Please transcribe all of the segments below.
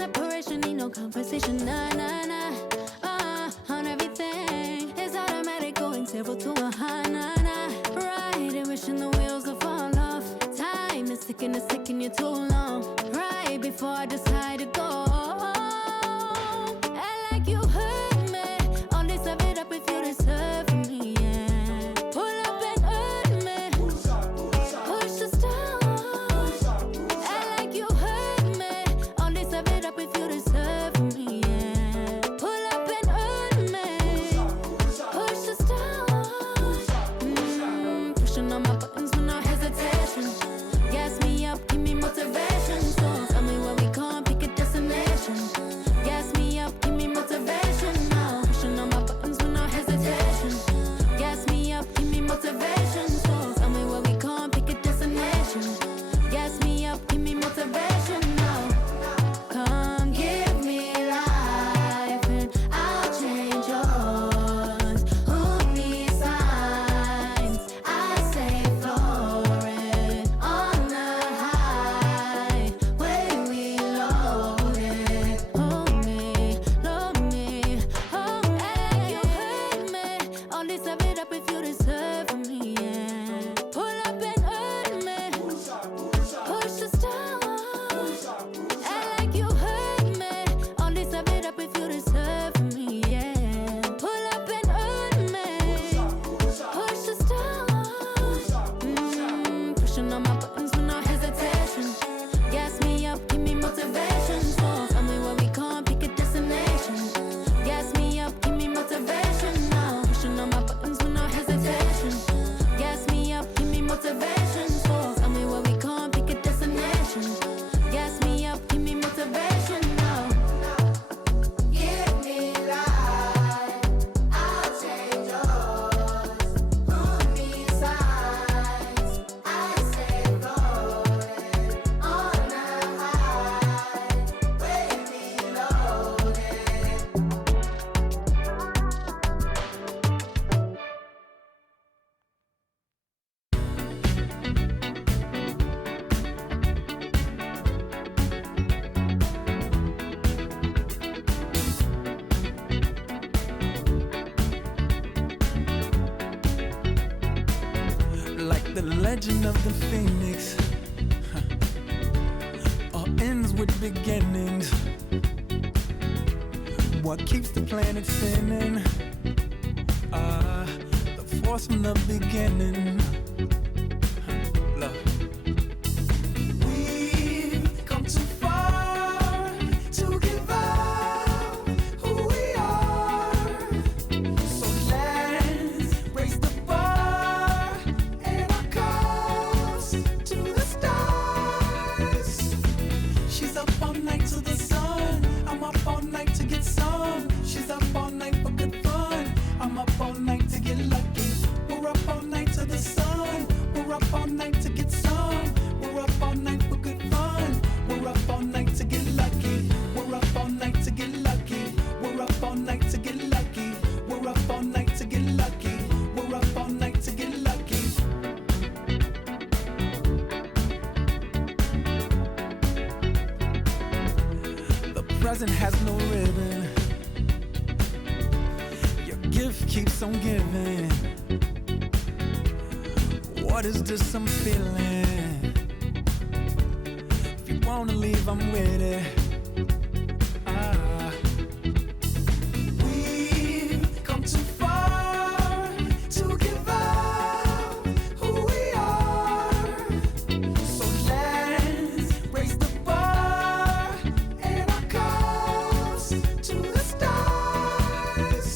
separation, need no conversation. Nah, nah, nah. On everything. It's automatic going 0 to 100. Nah, nah. Right, and wishing the wheels will fall off. Time is ticking, it's taking you too long. Right before I decide to go. Act like you heard me. Only serve it up if you deserve me, yeah. Pull up and hurt me. Push the start. Act like you heard me. Only serve it up if you deserve me, yeah. Pull up and hurt me. Push the start. Pushing on my buttons with no hesitation. Gas me up, give me motivation. So tell me where we going, pick a destination. Gas me up, give me motivation now. Pushing on my buttons with no hesitation. Gas me up, give me motivation. So tell me where we going, pick a destination. Gas me up, give me motivation now. Come give me life and I'll change yours. Who needs signs? I say floating on the highway we loaded. Hold me, hold me, hold me. Like you hurt me. Only serve it up if you deserve me, yeah. Pull up and hurt me. Push the start. Act like you hurt me. Only serve it up if you deserve me, yeah. Pull up and hurt me. Push the start. Pushing on my buttons with no hesitation. Gas me up, give me motivation. So tell me where we going, pick a destination. Gas me up, give me motivation now. Pushing on my buttons with no hesitation. Gas me up, give me motivation. So tell me where we going, pick a destination. Gas me up, give me motivation now. Give me life, I'll change yours. Who needs signs? I say floating on the highway we loaded. Like the legend of the phoenix, all ends with beginnings. What keeps the planet spinning? The force from the beginning. Look. We've come too far to give up who we are. So let's raise the bar and our cups to the stars. She's up all night to the sun. I'm up all night to get some. She's up all night for good fun. I'm up all night to get lucky. We're up all night to the sun. We're up all night to get some. We're up all night for good fun. We're up all night to get lucky. We're up all night to get lucky. We're up all night to get lucky. We're up all night to get lucky. We're up all night to get lucky. The present has no ribbon. Your gift keeps on giving. What is this I'm feeling? If you wanna leave, I'm with it. We've come too far to give up who we are. So let's raise the bar and our cups to the stars.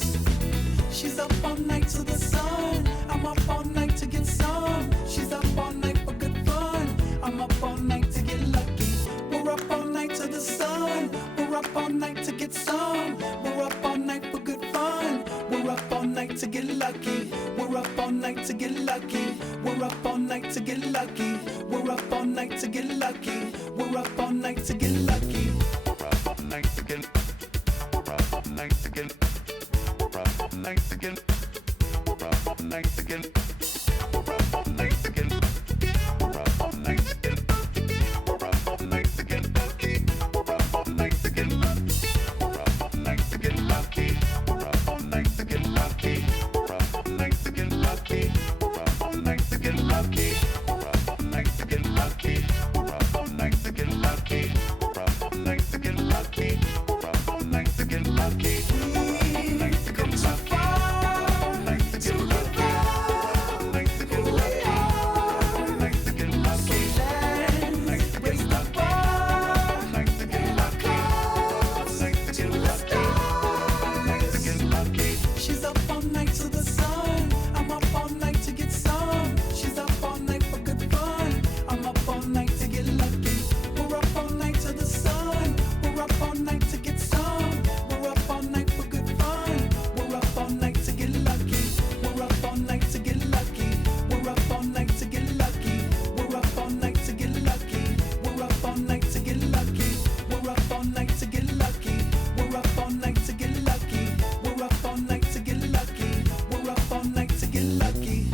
She's up all night to the sun. I'm up all night to get some. She's up all night for good fun. I'm up all night to get lucky. We're up all night to the sun. We're up all night to get some. We're up all night for good fun. We're up all night to get lucky. We're up all night to get lucky. We're up all night to get lucky. We're up all night to get lucky. We're up all night to get lucky. We're up all night to get. We're up all night to get. We're up all night to get. We're up all night to get. We're up all night to get. We're up all night to get. We're up all night to get. We're up all night to get. to the sun. I'm up all night to get some. She's up all night for good fun. I'm up all night to get lucky. We're up all night to the sun. We're up all night to get some. We're up all night for good fun. We're up all night to get lucky. We're up all night to get lucky. We're up all night to get lucky. We're up all night to get lucky. We're up all night to get lucky. We're up all night to get lucky. We're up all night to get lucky. We're up all night to get lucky. We're up all night to get lucky.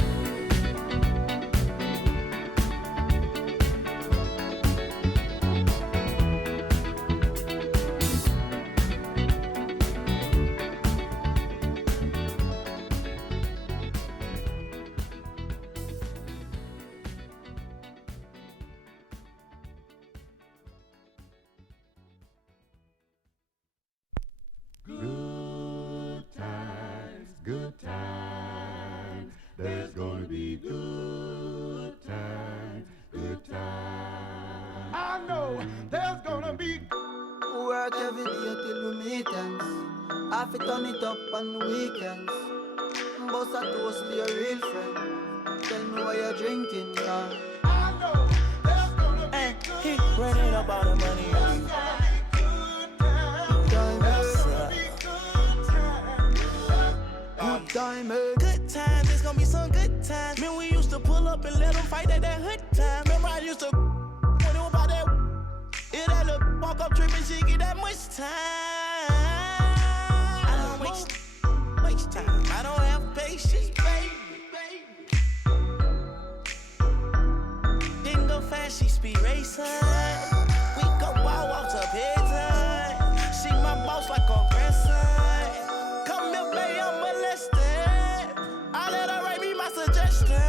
Good times, there's gonna be good times, good times. I know there's gonna be Work every day till we meet ends. Have to turn it up on the weekends. Bust a toast to your real friend. Tell me why you're drinking, yeah. I know there's gonna be Hey, good he running up all the money. times, good times, there's gonna be good times. Good time, eh? Good times, it's gonna be some good times. Man, we used to pull up and let them fight at that hood time. Remember I used to when it was about that it had to walk up tripping, she get that much time. I don't waste time. I don't have patience, baby. Didn't go fast, she speed racing. We go ball walks up head time. She my boss like a grandson. Come here, play, I'm molested. I let her write me my suggestion.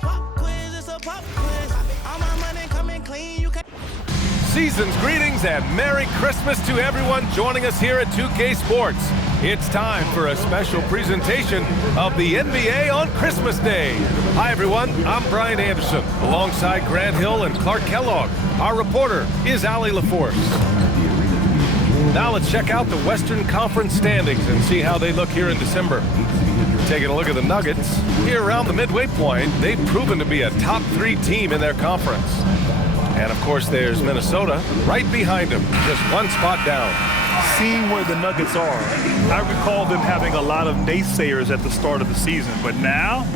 Pop quiz, it's a pop quiz. All my money coming clean, you can't. Season's greetings and Merry Christmas to everyone joining us here at 2K Sports. It's time for a special presentation of the NBA on Christmas Day. Hi everyone, I'm Brian Anderson, alongside Grant Hill and Clark Kellogg. Our reporter is Allie LaForce. Now let's check out the Western Conference standings and see how they look here in December. Taking a look at the Nuggets, here around the midway point, they've proven to be a top 3 team in their conference. And of course there's Minnesota right behind them, just one spot down. Seeing where the Nuggets are, I recall them having a lot of naysayers at the start of the season, but now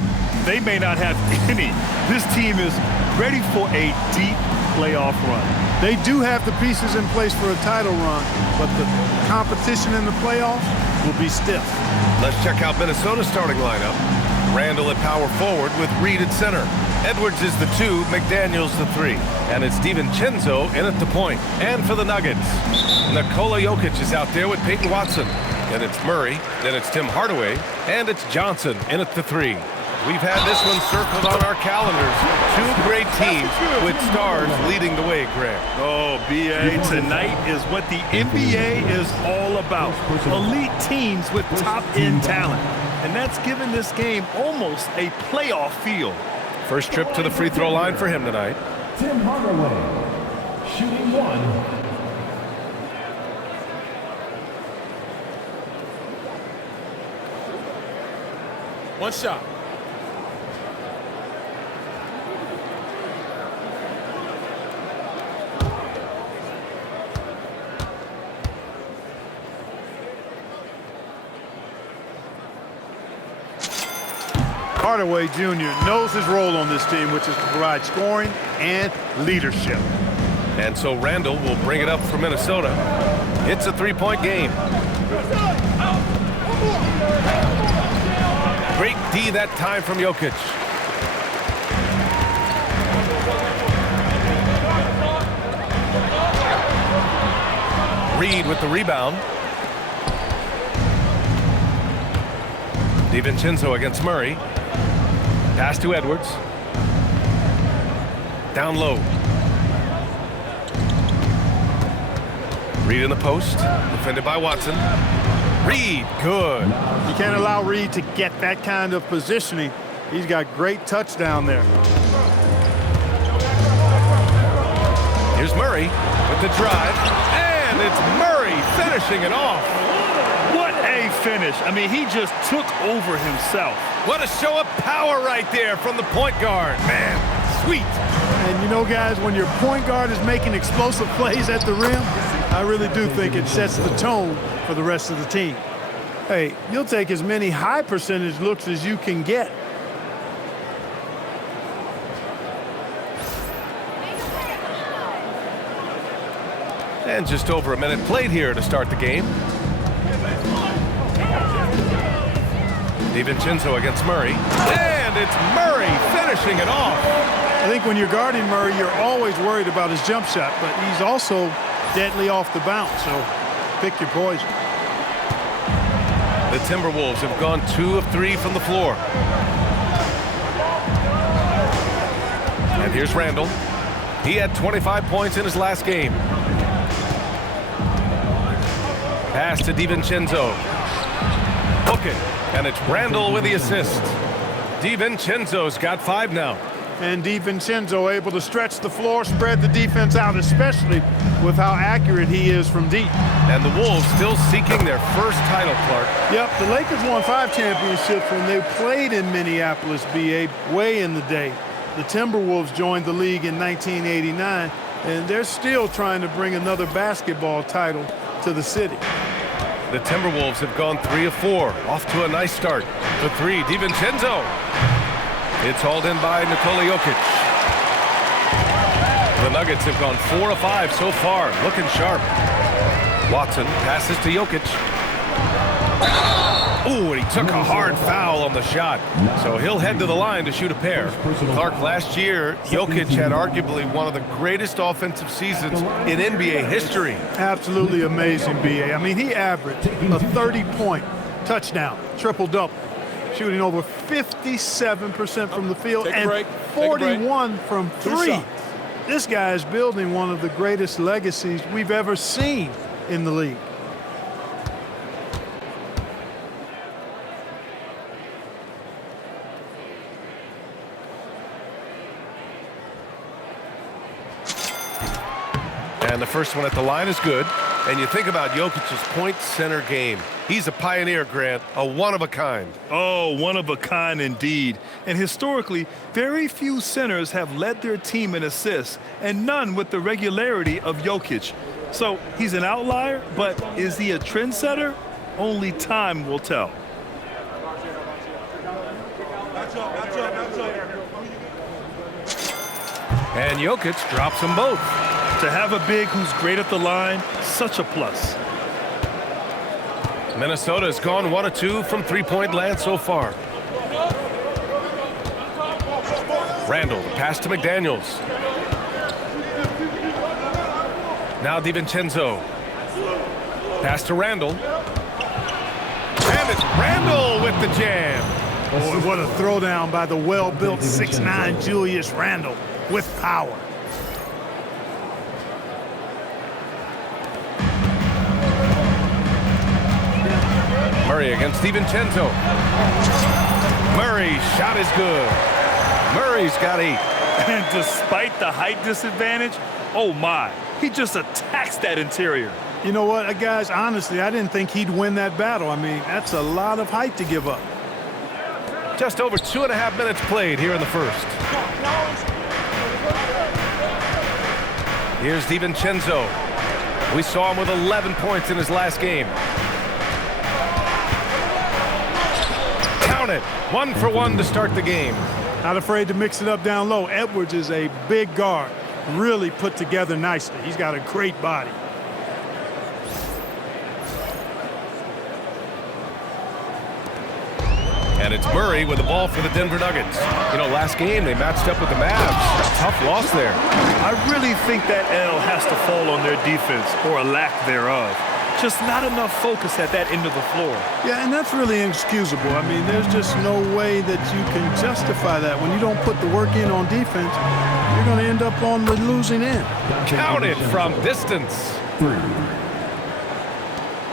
they may not have any. This team is ready for a deep playoff run. They do have the pieces in place for a title run, but the competition in the playoffs will be stiff. Let's check out Minnesota's starting lineup. Randall at power forward with Reed at center. Edwards is the 2, McDaniels the 3. And it's DiVincenzo in at the point. And for the Nuggets, Nikola Jokic is out there with Peyton Watson. Then it's Murray, then it's Tim Hardaway, and it's Johnson in at the 3. We've had this one circled on our calendars. 2 great teams with stars leading the way, Grant. Oh, BA, tonight is what the NBA is all about. Elite teams with top-end talent. And that's given this game almost a playoff feel. First trip to the free throw line for him tonight. Tim Hardaway, shooting 1. One shot. Hardaway Jr. knows his role on this team, which is to provide scoring and leadership. And so Randall will bring it up for Minnesota. It's a 3-point game. Great D that time from Jokic. Reed with the rebound. DiVincenzo against Murray. Pass to Edwards. Down low. Reed in the post. Defended by Watson. Reed, good. You can't allow Reed to get that kind of positioning. He's got great touch down there. Here's Murray with the drive. And it's Murray finishing it off. What a great finish. I mean, he just took over himself. What a show of power right there from the point guard. Man, sweet. And you know, guys, when your point guard is making explosive plays at the rim, I really do think it sets the tone for the rest of the team. Hey, you'll take as many high percentage looks as you can get. And just over a minute played here to start the game. DiVincenzo against Murray. And it's Murray finishing it off. I think when you're guarding Murray, you're always worried about his jump shot, but he's also deadly off the bounce, so pick your poison. The Timberwolves have gone 2 of 3 from the floor. And here's Randall. He had 25 points in his last game. Pass to DiVincenzo. Hook it. And it's Randall with the assist. DiVincenzo's got 5 now. And DiVincenzo able to stretch the floor, spread the defense out, especially with how accurate he is from deep. And the Wolves still seeking their first title, Clark. Yep, the Lakers won 5 championships when they played in Minneapolis, BA, way in the day. The Timberwolves joined the league in 1989, and they're still trying to bring another basketball title to the city. The Timberwolves have gone 3 of 4. Off to a nice start. The 3, DiVincenzo. It's hauled in by Nikola Jokic. The Nuggets have gone 4 of 5 so far, looking sharp. Watson passes to Jokic. Ooh, and he took a hard foul on the shot. So he'll head to the line to shoot a pair. Clark, last year, Jokic had arguably one of the greatest offensive seasons in NBA history. Absolutely amazing, BA. I mean, he averaged a 30-point touchdown, triple-double, shooting over 57% from the field and 41 from 3. This guy is building one of the greatest legacies we've ever seen in the league. And the first one at the line is good. And you think about Jokic's point center game. He's a pioneer, Grant, a one-of-a-kind. Oh, one of a kind indeed. And historically, very few centers have led their team in assists, and none with the regularity of Jokic. So he's an outlier, but is he a trendsetter? Only time will tell. And Jokic drops them both. To have a big who's great at the line, such a plus. Minnesota has gone 1 of 2 from three-point land so far. Randall, pass to McDaniels. Now DiVincenzo. Pass to Randall. And it's Randall with the jam. Boy, what a throwdown by the well-built 6'9" Julius Randle with power. Murray against DiVincenzo. Murray's shot is good. Murray's got 8. And despite the height disadvantage, oh my, he just attacks that interior. You know what, guys, honestly, I didn't think he'd win that battle. I mean, that's a lot of height to give up. Just over 2.5 minutes played here in the first. Here's DiVincenzo. We saw him with 11 points in his last game. Count it. 1 for 1 to start the game. Not afraid to mix it up down low. Edwards is a big guard. Really put together nicely. He's got a great body. And it's Murray with the ball for the Denver Nuggets. You know, last game they matched up with the Mavs. Tough loss there. I really think that L has to fall on their defense, or a lack thereof. Just not enough focus at that end of the floor. Yeah, and that's really inexcusable. I mean, there's just no way that you can justify that. When you don't put the work in on defense, you're going to end up on the losing end. Count it from distance.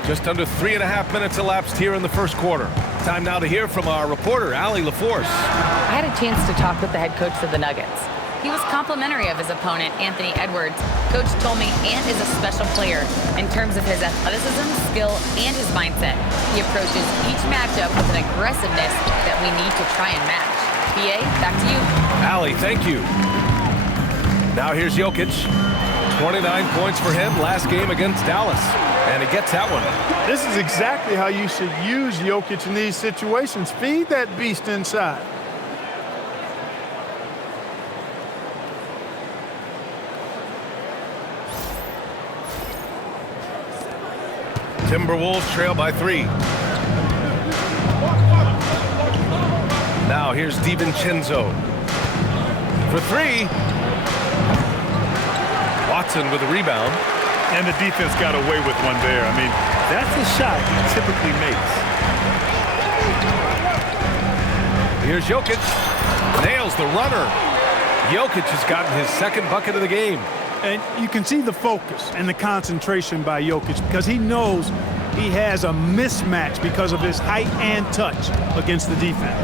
Just under 3.5 minutes elapsed here in the first quarter. Time now to hear from our reporter, Allie LaForce. I had a chance to talk with the head coach for the Nuggets. He was complimentary of his opponent, Anthony Edwards. Coach told me Ant is a special player in terms of his athleticism, skill, and his mindset. He approaches each matchup with an aggressiveness that we need to try and match. BA, back to you. Allie, thank you. Now here's Jokic. 29 points for him last game against Dallas. And he gets that one. This is exactly how you should use Jokic in these situations. Feed that beast inside. Timberwolves trail by 3. Now here's DiVincenzo. For 3. Watson with a rebound. And the defense got away with one there. I mean, that's a shot he typically makes. Here's Jokic. Nails the runner. Jokic has gotten his second bucket of the game. And you can see the focus and the concentration by Jokic because he knows he has a mismatch because of his height and touch against the defense.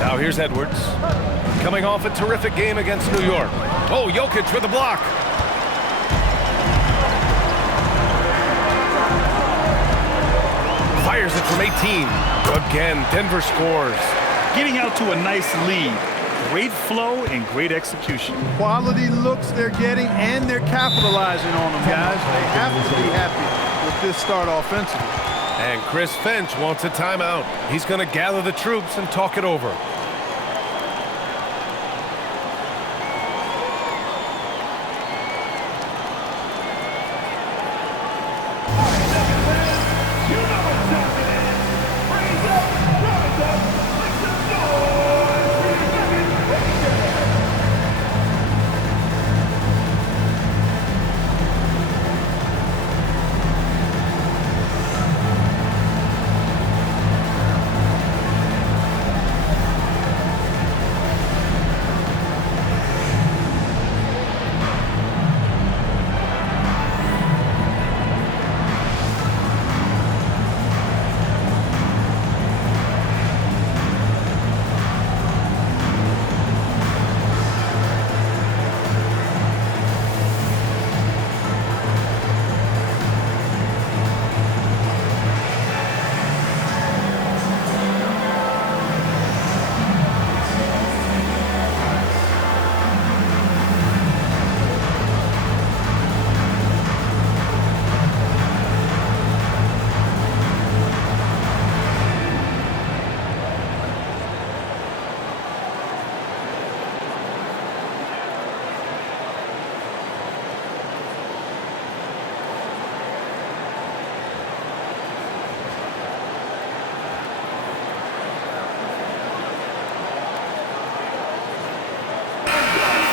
Now here's Edwards. Coming off a terrific game against New York. Oh, Jokic with a block. Fires it from 18. Again, Denver scores. Getting out to a nice lead. Great flow and great execution. Quality looks they're getting, and they're capitalizing on them, guys. They have to be happy with this start offensively. And Chris Finch wants a timeout. He's going to gather the troops and talk it over.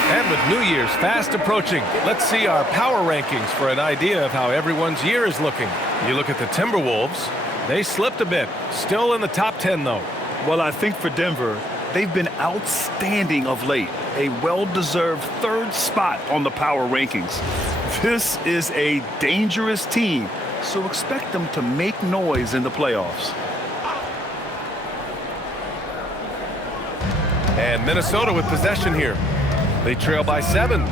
And with New Year's fast approaching, let's see our power rankings for an idea of how everyone's year is looking. You look at the Timberwolves, they slipped a bit. Still in the top 10, though. Well, I think for Denver, they've been outstanding of late. A well-deserved third spot on the power rankings. This is a dangerous team, so expect them to make noise in the playoffs. And Minnesota with possession here. They trail by 7.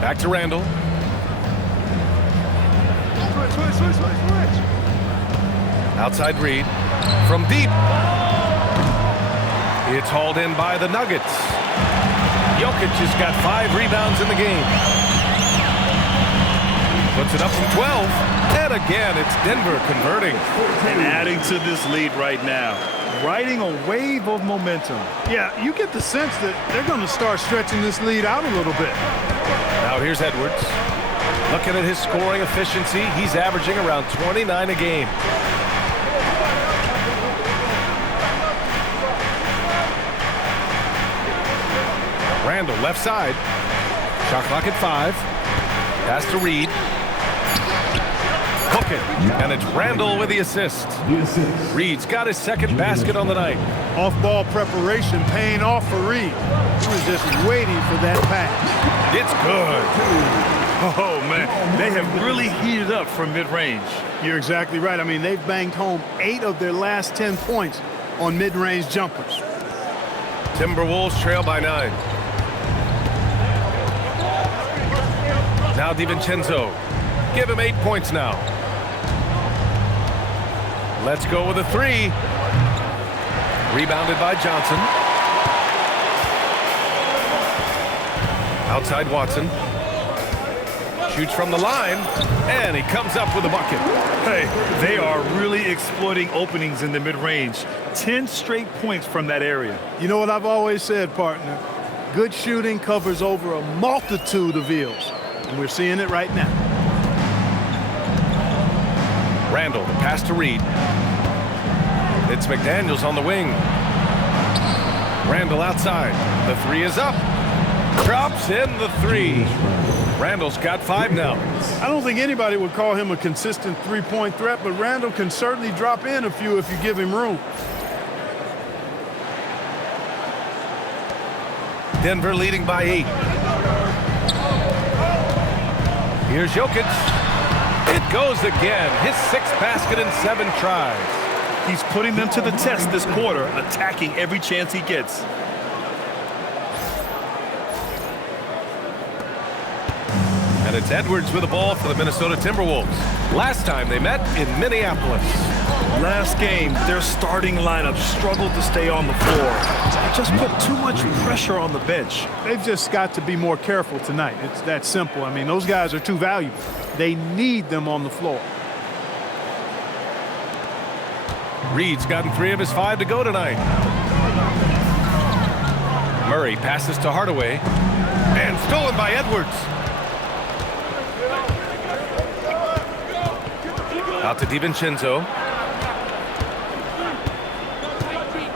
Back to Randall. Outside Reed. From deep. It's hauled in by the Nuggets. Jokic has got 5 rebounds in the game. Puts it up from 12. And again, it's Denver converting. And adding to this lead right now. Riding a wave of momentum. Yeah, you get the sense that they're going to start stretching this lead out a little bit. Now here's Edwards. Looking at his scoring efficiency, he's averaging around 29 a game. Randall left side. Shot clock at 5. Pass to Reed. Hook it. And it's Randall with the assist. Reed's got his second basket on the night. Off-ball preparation paying off for Reed. He was just waiting for that pass. It's good. Oh, man. They have really heated up from mid-range. You're exactly right. I mean, they've banged home 8 of their last 10 points on mid-range jumpers. Timberwolves trail by 9. Now DiVincenzo. Give him 8 points now. Let's go with a 3. Rebounded by Johnson. Outside Watson. Shoots from the line, and he comes up with a bucket. Hey, they are really exploiting openings in the mid-range. 10 straight points from that area. You know what I've always said, partner? Good shooting covers over a multitude of ills, and we're seeing it right now. Randall, the pass to Reed. It's McDaniels on the wing. Randall outside. The 3 is up. Drops in the 3. Randall's got 5 now. I don't think anybody would call him a consistent three-point threat, but Randall can certainly drop in a few if you give him room. Denver leading by 8. Here's Jokic. It goes again. His 6th basket in 7 tries. He's putting them to the test this quarter, attacking every chance he gets. And it's Edwards with the ball for the Minnesota Timberwolves. Last time they met in Minneapolis. Last game, their starting lineup struggled to stay on the floor. They just put too much pressure on the bench. They've just got to be more careful tonight. It's that simple. I mean, those guys are too valuable. They need them on the floor. Reed's gotten 3 of his 5 to go tonight. Murray passes to Hardaway. And stolen by Edwards. Out to DiVincenzo.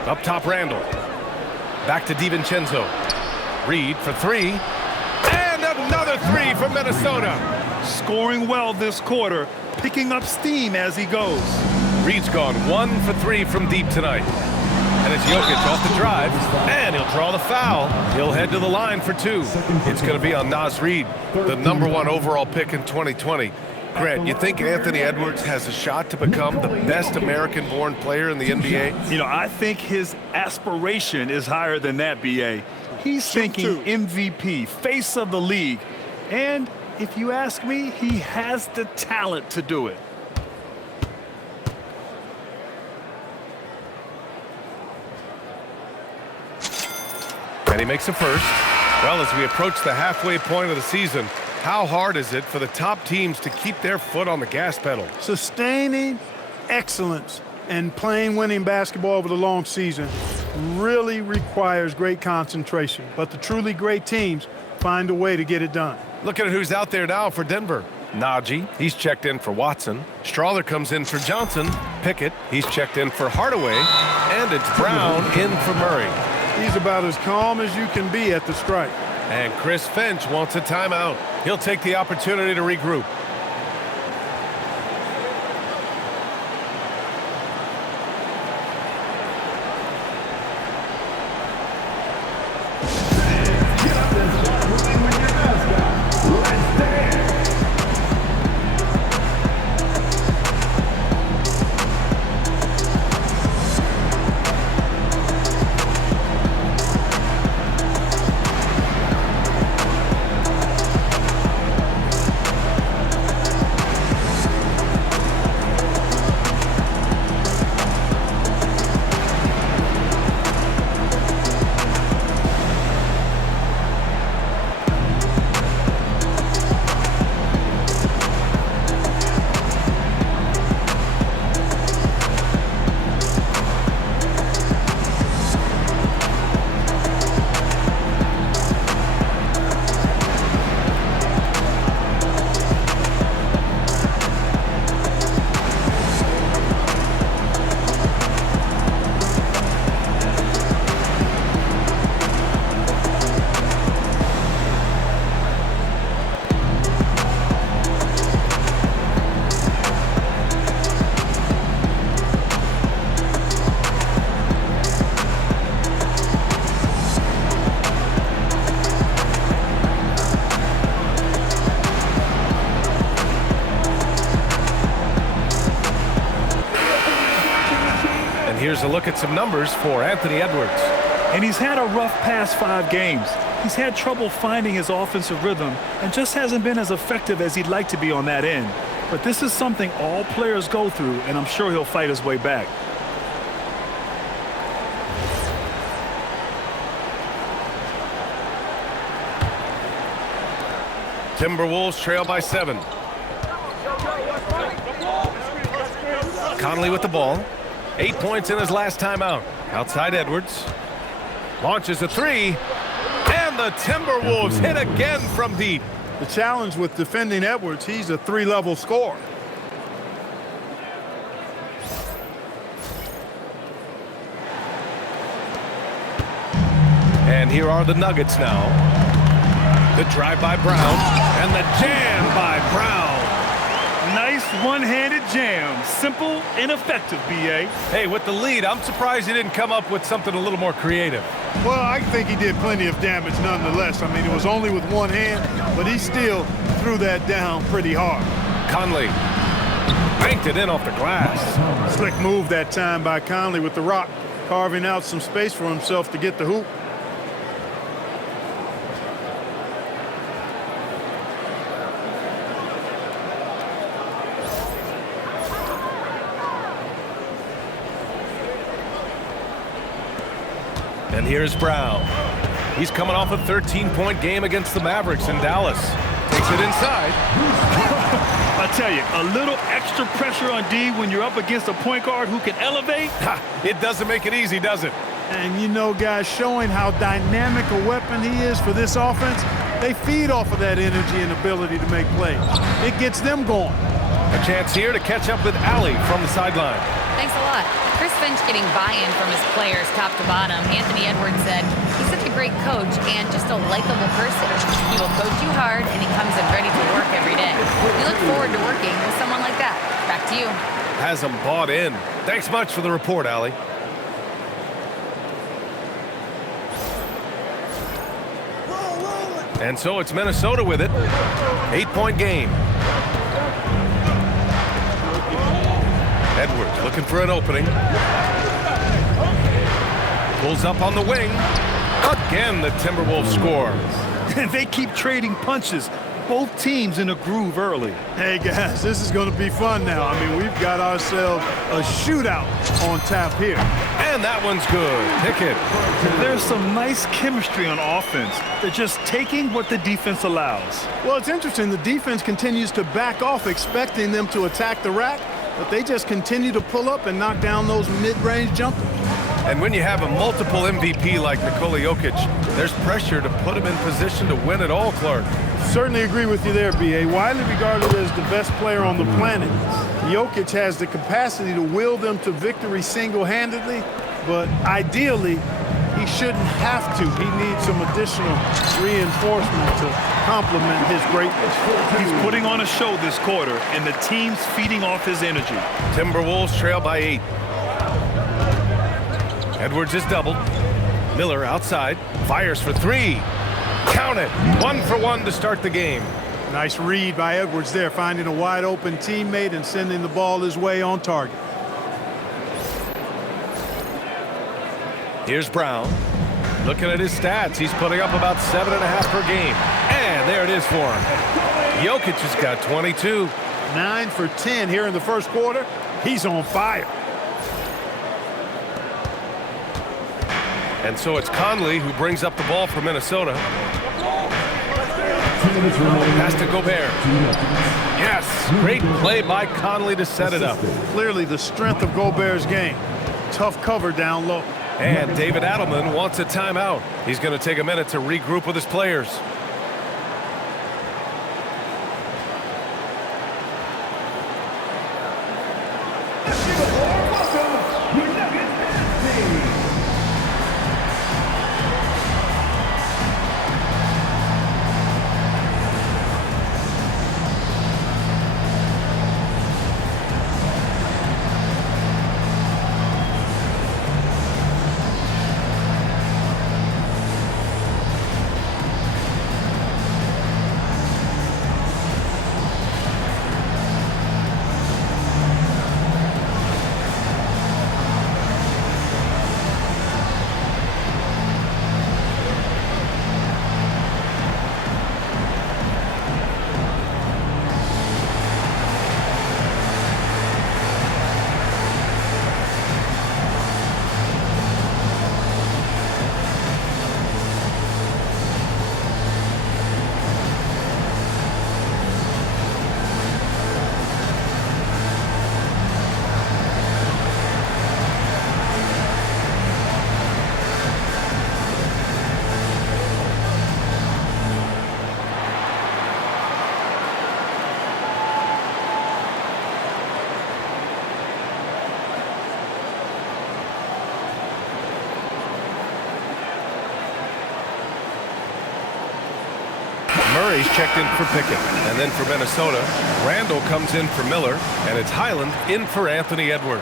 Up top, Randall. Back to DiVincenzo. Reed for 3. And another 3 from Minnesota. Scoring well this quarter, picking up steam as he goes. Reed's gone 1 for 3 from deep tonight. And it's Jokic off the drive. And he'll draw the foul. He'll head to the line for 2. It's going to be on Naz Reid, the #1 overall pick in 2020. Grant, you think Anthony Edwards has a shot to become the best American-born player in the NBA? You know, I think his aspiration is higher than that, B.A. He's thinking MVP, face of the league. And if you ask me, he has the talent to do it. And he makes a first. Well, as we approach the halfway point of the season, how hard is it for the top teams to keep their foot on the gas pedal? Sustaining excellence and playing winning basketball over the long season really requires great concentration. But the truly great teams find a way to get it done. Look at who's out there now for Denver. Najee, he's checked in for Watson. Strawther comes in for Johnson. Pickett, he's checked in for Hardaway. And it's Brown in for Murray. He's about as calm as you can be at the stripe. And Chris Finch wants a timeout. He'll take the opportunity to regroup. Here's a look at some numbers for Anthony Edwards. And he's had a rough past 5 games. He's had trouble finding his offensive rhythm and just hasn't been as effective as he'd like to be on that end. But this is something all players go through, and I'm sure he'll fight his way back. Timberwolves trail by 7. Conley with the ball. 8 points in his last timeout. Outside Edwards. Launches a 3. And the Timberwolves hit again from deep. The challenge with defending Edwards, he's a 3-level scorer. And here are the Nuggets now. The drive by Brown and the jam by Brown. Nice one-handed jam. Simple and effective, B.A. Hey, with the lead, I'm surprised he didn't come up with something a little more creative. Well, I think he did plenty of damage nonetheless. I mean, it was only with one hand, but he still threw that down pretty hard. Conley banked it in off the glass. Slick move that time by Conley with the rock, carving out some space for himself to get the hoop. And here's Brown. He's coming off a 13-point game against the Mavericks in Dallas. Takes it inside. I tell you, a little extra pressure on D when you're up against a point guard who can elevate. It doesn't make it easy, does it? And you know, guys, showing how dynamic a weapon he is for this offense, they feed off of that energy and ability to make plays. It gets them going. A chance here to catch up with Allie from the sideline. Thanks a lot. Chris Finch getting buy-in from his players top to bottom. Anthony Edwards said, he's such a great coach and just a likable person. He will coach you hard and he comes in ready to work every day. We look forward to working with someone like that. Back to you. Has them bought in. Thanks much for the report, Allie. And so it's Minnesota with it. 8-point game. Edwards looking for an opening. Pulls up on the wing. Again, the Timberwolves score. And they keep trading punches. Both teams in a groove early. Hey, guys, this is going to be fun now. I mean, we've got ourselves a shootout on tap here. And that one's good. Pickett. There's some nice chemistry on offense. They're just taking what the defense allows. Well, it's interesting. The defense continues to back off, expecting them to attack the rack, but they just continue to pull up and knock down those mid-range jumpers. And when you have a multiple MVP like Nikola Jokic, there's pressure to put him in position to win it all, Clark. Certainly agree with you there, B.A. Widely regarded as the best player on the planet, Jokic has the capacity to will them to victory single-handedly, but ideally, he shouldn't have to. He needs some additional reinforcement to complement his greatness. He's putting on a show this quarter, and the team's feeding off his energy. Timberwolves trail by 8. Edwards is doubled. Miller outside. Fires for 3. Count it. 1 for 1 to start the game. Nice read by Edwards there, finding a wide-open teammate and sending the ball his way on target. Here's Brown. Looking at his stats, he's putting up about 7.5 per game. And there it is for him. Jokic has got 22. 9 for 10 here in the first quarter. He's on fire. And so it's Conley who brings up the ball for Minnesota. Pass to Gobert. Yes, great play by Conley to set it up. Clearly the strength of Gobert's game. Tough cover down low. And David Adelman wants a timeout. He's going to take a minute to regroup with his players. Murray's checked in for Pickett. And then for Minnesota, Randall comes in for Miller, and it's Highland in for Anthony Edwards.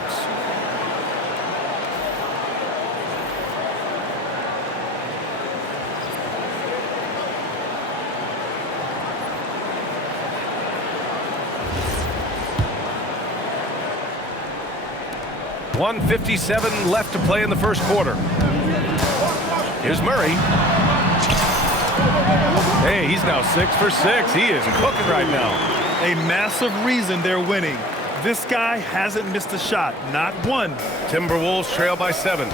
.157 left to play in the first quarter. Here's Murray. Hey, he's now 6 for 6. He is cooking right now. A massive reason they're winning. This guy hasn't missed a shot, not one. Timberwolves trail by 7.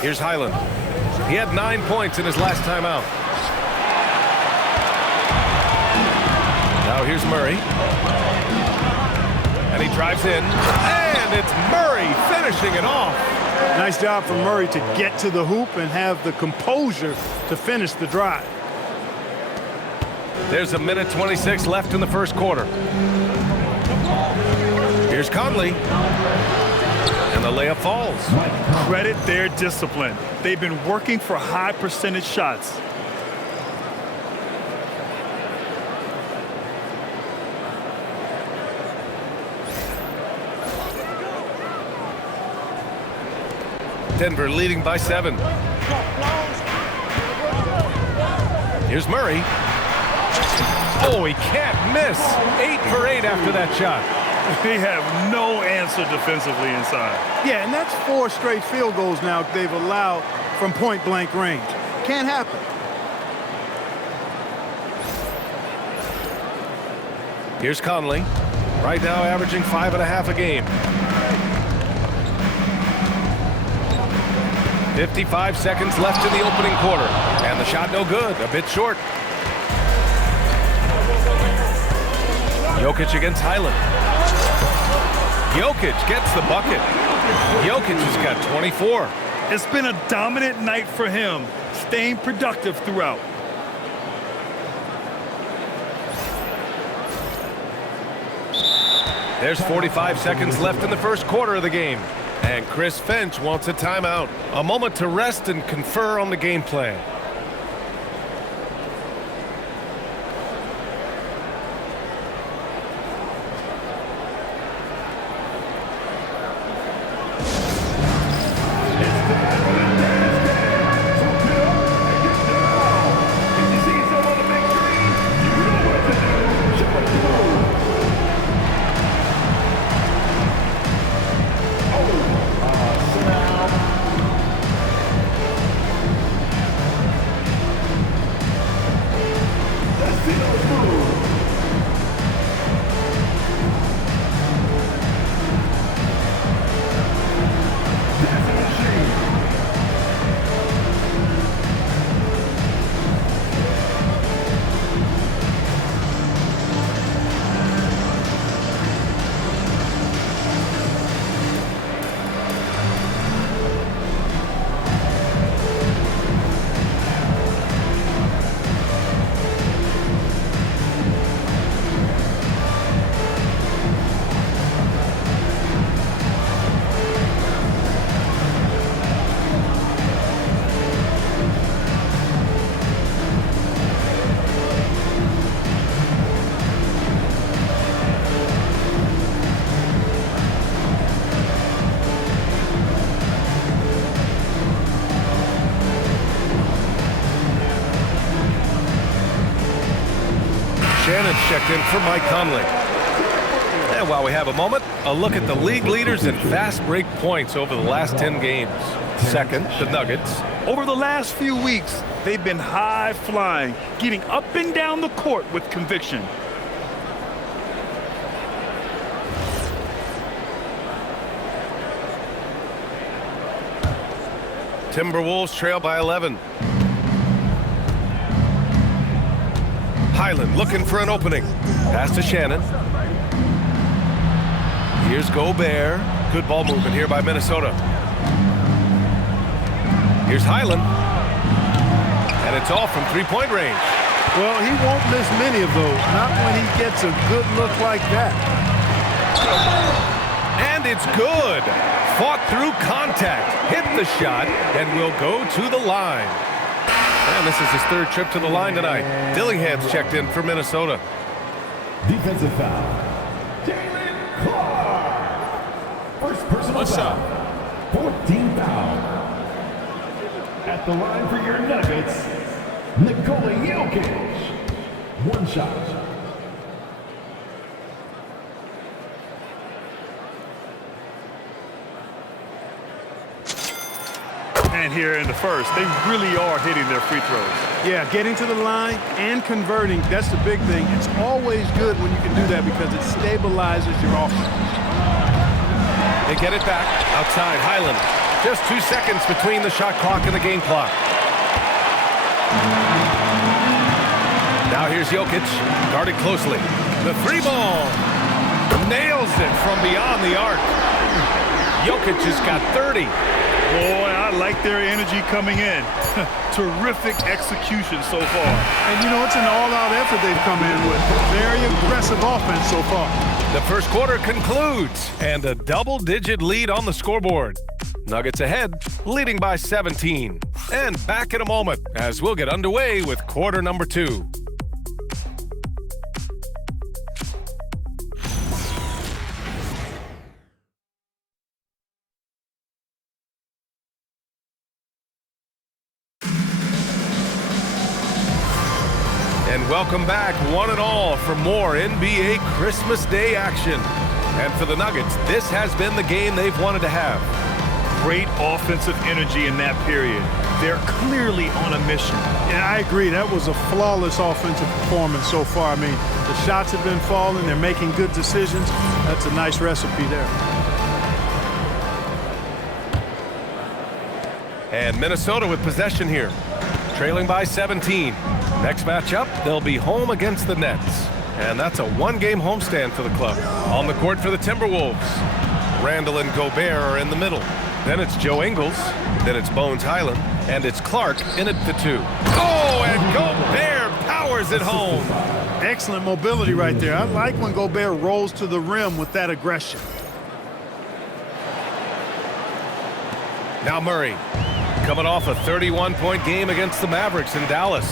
Here's Highland. He had 9 points in his last time out. Now here's Murray. And he drives in, and it's Murray finishing it off. Nice job for Murray to get to the hoop and have the composure to finish the drive. There's a minute 26 left in the first quarter. Here's Conley. And the layup falls. Credit their discipline. They've been working for high percentage shots. Denver leading by 7. Here's Murray. Oh, he can't miss. 8 for 8 after that shot. They have no answer defensively inside. Yeah, and that's 4 straight field goals now they've allowed from point-blank range. Can't happen. Here's Conley. Right now averaging 5.5 a game. 55 seconds left in the opening quarter. And the shot no good, a bit short. Jokic against Highland. Jokic gets the bucket. Jokic has got 24. It's been a dominant night for him, staying productive throughout. There's 45 seconds left in the first quarter of the game. And Chris Finch wants a timeout. A moment to rest and confer on the game plan. Shannon's checked in for Mike Conley. And while we have a moment, a look at the league leaders in fast break points over the last 10 games. Second, the Nuggets. Over the last few weeks, they've been high flying, getting up and down the court with conviction. Timberwolves trail by 11. Highland looking for an opening. Pass to Shannon. Here's Gobert. Good ball movement here by Minnesota. Here's Highland. And it's all from three-point range. Well, he won't miss many of those, not when he gets a good look like that. And it's good. Fought through contact, hit the shot, and will go to the line. And this is his third trip to the line tonight. Dillingham's checked in for Minnesota. Defensive foul. First personal foul. 14 foul. At the line for your Nuggets, Nikola Jokic. One shot. And here in the first, they really are hitting their free throws. Yeah, getting to the line and converting, that's the big thing. It's always good when you can do that because it stabilizes your offense. They get it back outside Highland. Just 2 seconds between the shot clock and the game clock. Now here's Jokic, guarded closely. The three ball. Nails it from beyond the arc. Jokic has got 30. Boy, I like their energy coming in. Terrific execution so far. And you know, it's an all-out effort they've come in with. Very aggressive offense so far. The first quarter concludes, and a double-digit lead on the scoreboard. Nuggets ahead, leading by 17. And back in a moment as we'll get underway with quarter number 2. And welcome back, one and all, for more NBA Christmas Day action. And for the Nuggets, this has been the game they've wanted to have. Great offensive energy in that period. They're clearly on a mission. Yeah, I agree. That was a flawless offensive performance so far. I mean, the shots have been falling. They're making good decisions. That's a nice recipe there. And Minnesota with possession here, trailing by 17. Next matchup, they'll be home against the Nets. And that's a one-game homestand for the club. On the court for the Timberwolves, Randall and Gobert are in the middle. Then it's Joe Ingles, then it's Bones Highland, and it's Clark in at the 2. Oh, and Gobert powers it home. Excellent mobility right there. I like when Gobert rolls to the rim with that aggression. Now Murray, coming off a 31-point game against the Mavericks in Dallas.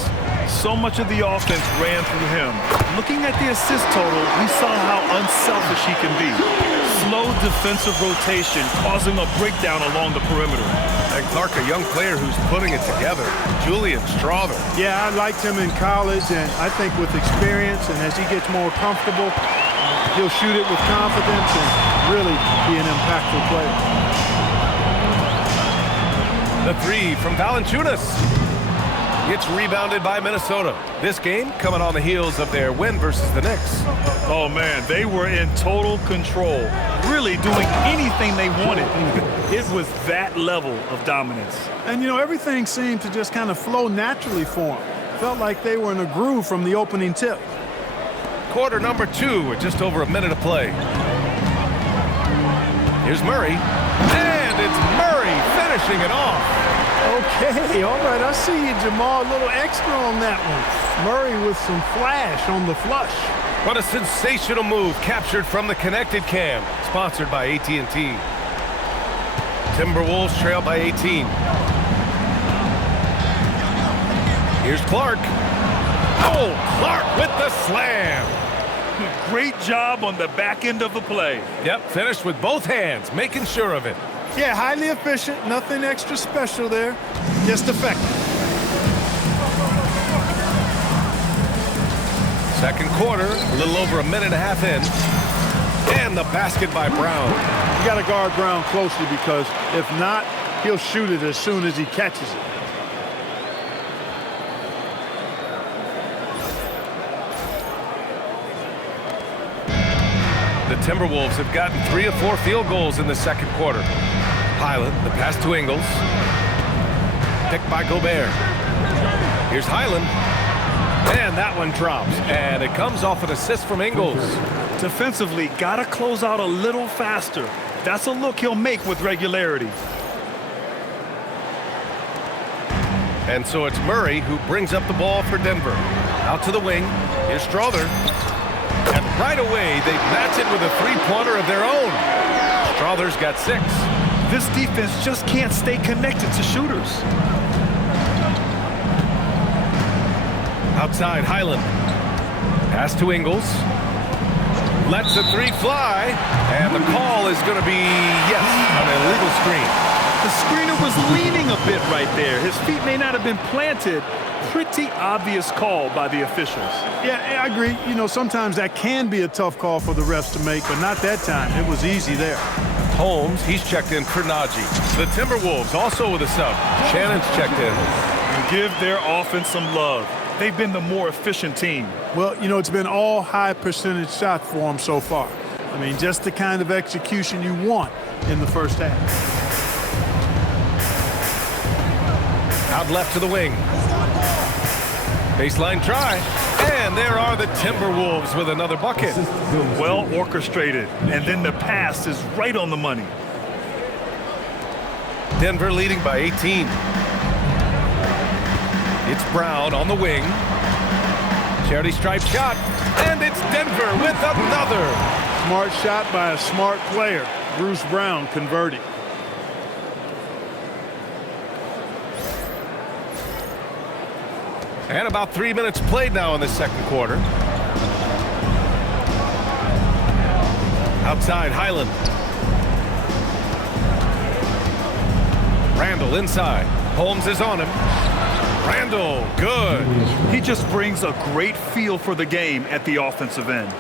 So much of the offense ran through him. Looking at the assist total, we saw how unselfish he can be. Slow defensive rotation, causing a breakdown along the perimeter. And Clark, a young player who's putting it together. Julian Strawther. Yeah, I liked him in college, and I think with experience and as he gets more comfortable, he'll shoot it with confidence and really be an impactful player. The 3 from Valanciunas. It's rebounded by Minnesota. This game coming on the heels of their win versus the Knicks. Oh, man, they were in total control, really doing anything they wanted. It was that level of dominance. And, you know, everything seemed to just kind of flow naturally for them. Felt like they were in a groove from the opening tip. Quarter number 2 with just over a minute to play. Here's Murray. And it's Murray finishing it off. Okay, all right, I see you, Jamal. A little extra on that one. Murray with some flash on the flush. What a sensational move captured from the connected cam, sponsored by AT&T. Timberwolves trail by 18. Here's Clark. Oh, Clark with the slam. Great job on the back end of the play. Yep, finished with both hands, making sure of it. Yeah, highly efficient, nothing extra special there, just effective. Second quarter, a little over a minute and a half in. And the basket by Brown. You got to guard Brown closely because if not, he'll shoot it as soon as he catches it. The Timberwolves have gotten 3 of 4 field goals in the second quarter. Highland, the pass to Ingles. Picked by Gobert. Here's Highland. And that one drops. And it comes off an assist from Ingles. Defensively, got to close out a little faster. That's a look he'll make with regularity. And so it's Murray who brings up the ball for Denver. Out to the wing. Here's Strawther. And right away, they match it with a three-pointer of their own. Strawther's got 6. This defense just can't stay connected to shooters. Outside, Highland. Pass to Ingles. Lets the three fly. And the call is going to be, yes, an illegal screen. The screener was leaning a bit right there. His feet may not have been planted. Pretty obvious call by the officials. Yeah, I agree. You know, sometimes that can be a tough call for the refs to make, but not that time. It was easy there. Holmes, he's checked in for Najee. The Timberwolves also with a sub. Shannon's checked in. And give their offense some love. They've been the more efficient team. Well, you know, it's been all high percentage shots for them so far. I mean, just the kind of execution you want in the first half. Out left to the wing. Baseline try. And there are the Timberwolves with another bucket. Well orchestrated. And then the pass is right on the money. Denver leading by 18. It's Brown on the wing. Charity stripe shot. And it's Denver with another. Smart shot by a smart player. Bruce Brown converting. And about 3 minutes played now in the second quarter. Outside, Highland. Randall inside. Holmes is on him. Randall, good. He just brings a great feel for the game at the offensive end.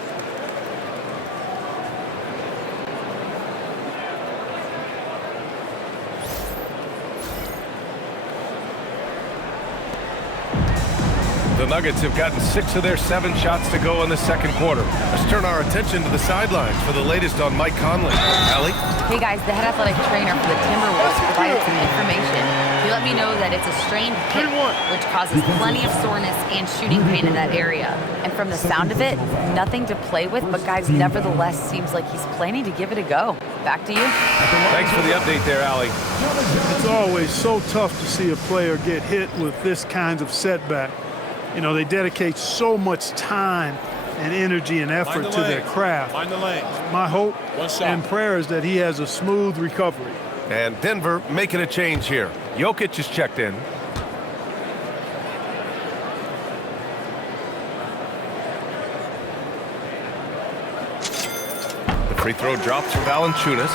The Nuggets have gotten 6 of their 7 shots to go in the second quarter. Let's turn our attention to the sidelines for the latest on Mike Conley. Allie? Hey guys, the head athletic trainer for the Timberwolves provided some information. He let me know that it's a strained hip, which causes plenty of soreness and shooting pain in that area. And from the sound of it, nothing to play with, but guys, nevertheless, seems like he's planning to give it a go. Back to you. Thanks for the update there, Allie. It's always so tough to see a player get hit with this kind of setback. You know, they dedicate so much time and energy and effort to their craft. Find the lane. My hope and prayer is that he has a smooth recovery. And Denver making a change here. Jokic is checked in. The free throw drops for Valanciunas.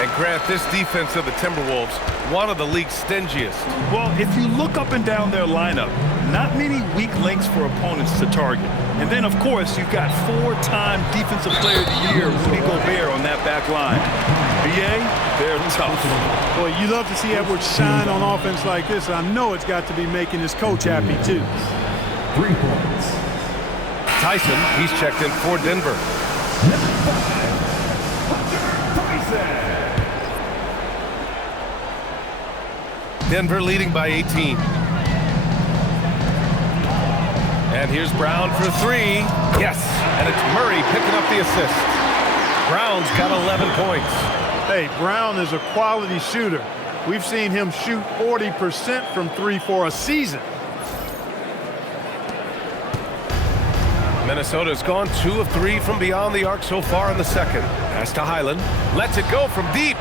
And Grant, this defense of the Timberwolves, one of the league's stingiest. Well, if you look up and down their lineup, not many weak links for opponents to target. And then, of course, you've got 4-time Defensive Player of the Year, Rudy Gobert, on that back line. BA, they're tough. Boy, you love to see Edwards shine on offense like this. I know it's got to be making his coach happy, too. 3 points. Tyson, he's checked in for Denver. Denver leading by 18. And here's Brown for 3. Yes, and it's Murray picking up the assist. Brown's got 11 points. Hey, Brown is a quality shooter. We've seen him shoot 40% from 3 for a season. Minnesota's gone 2 of 3 from beyond the arc so far in the second. Pass to Highland. Lets it go from deep.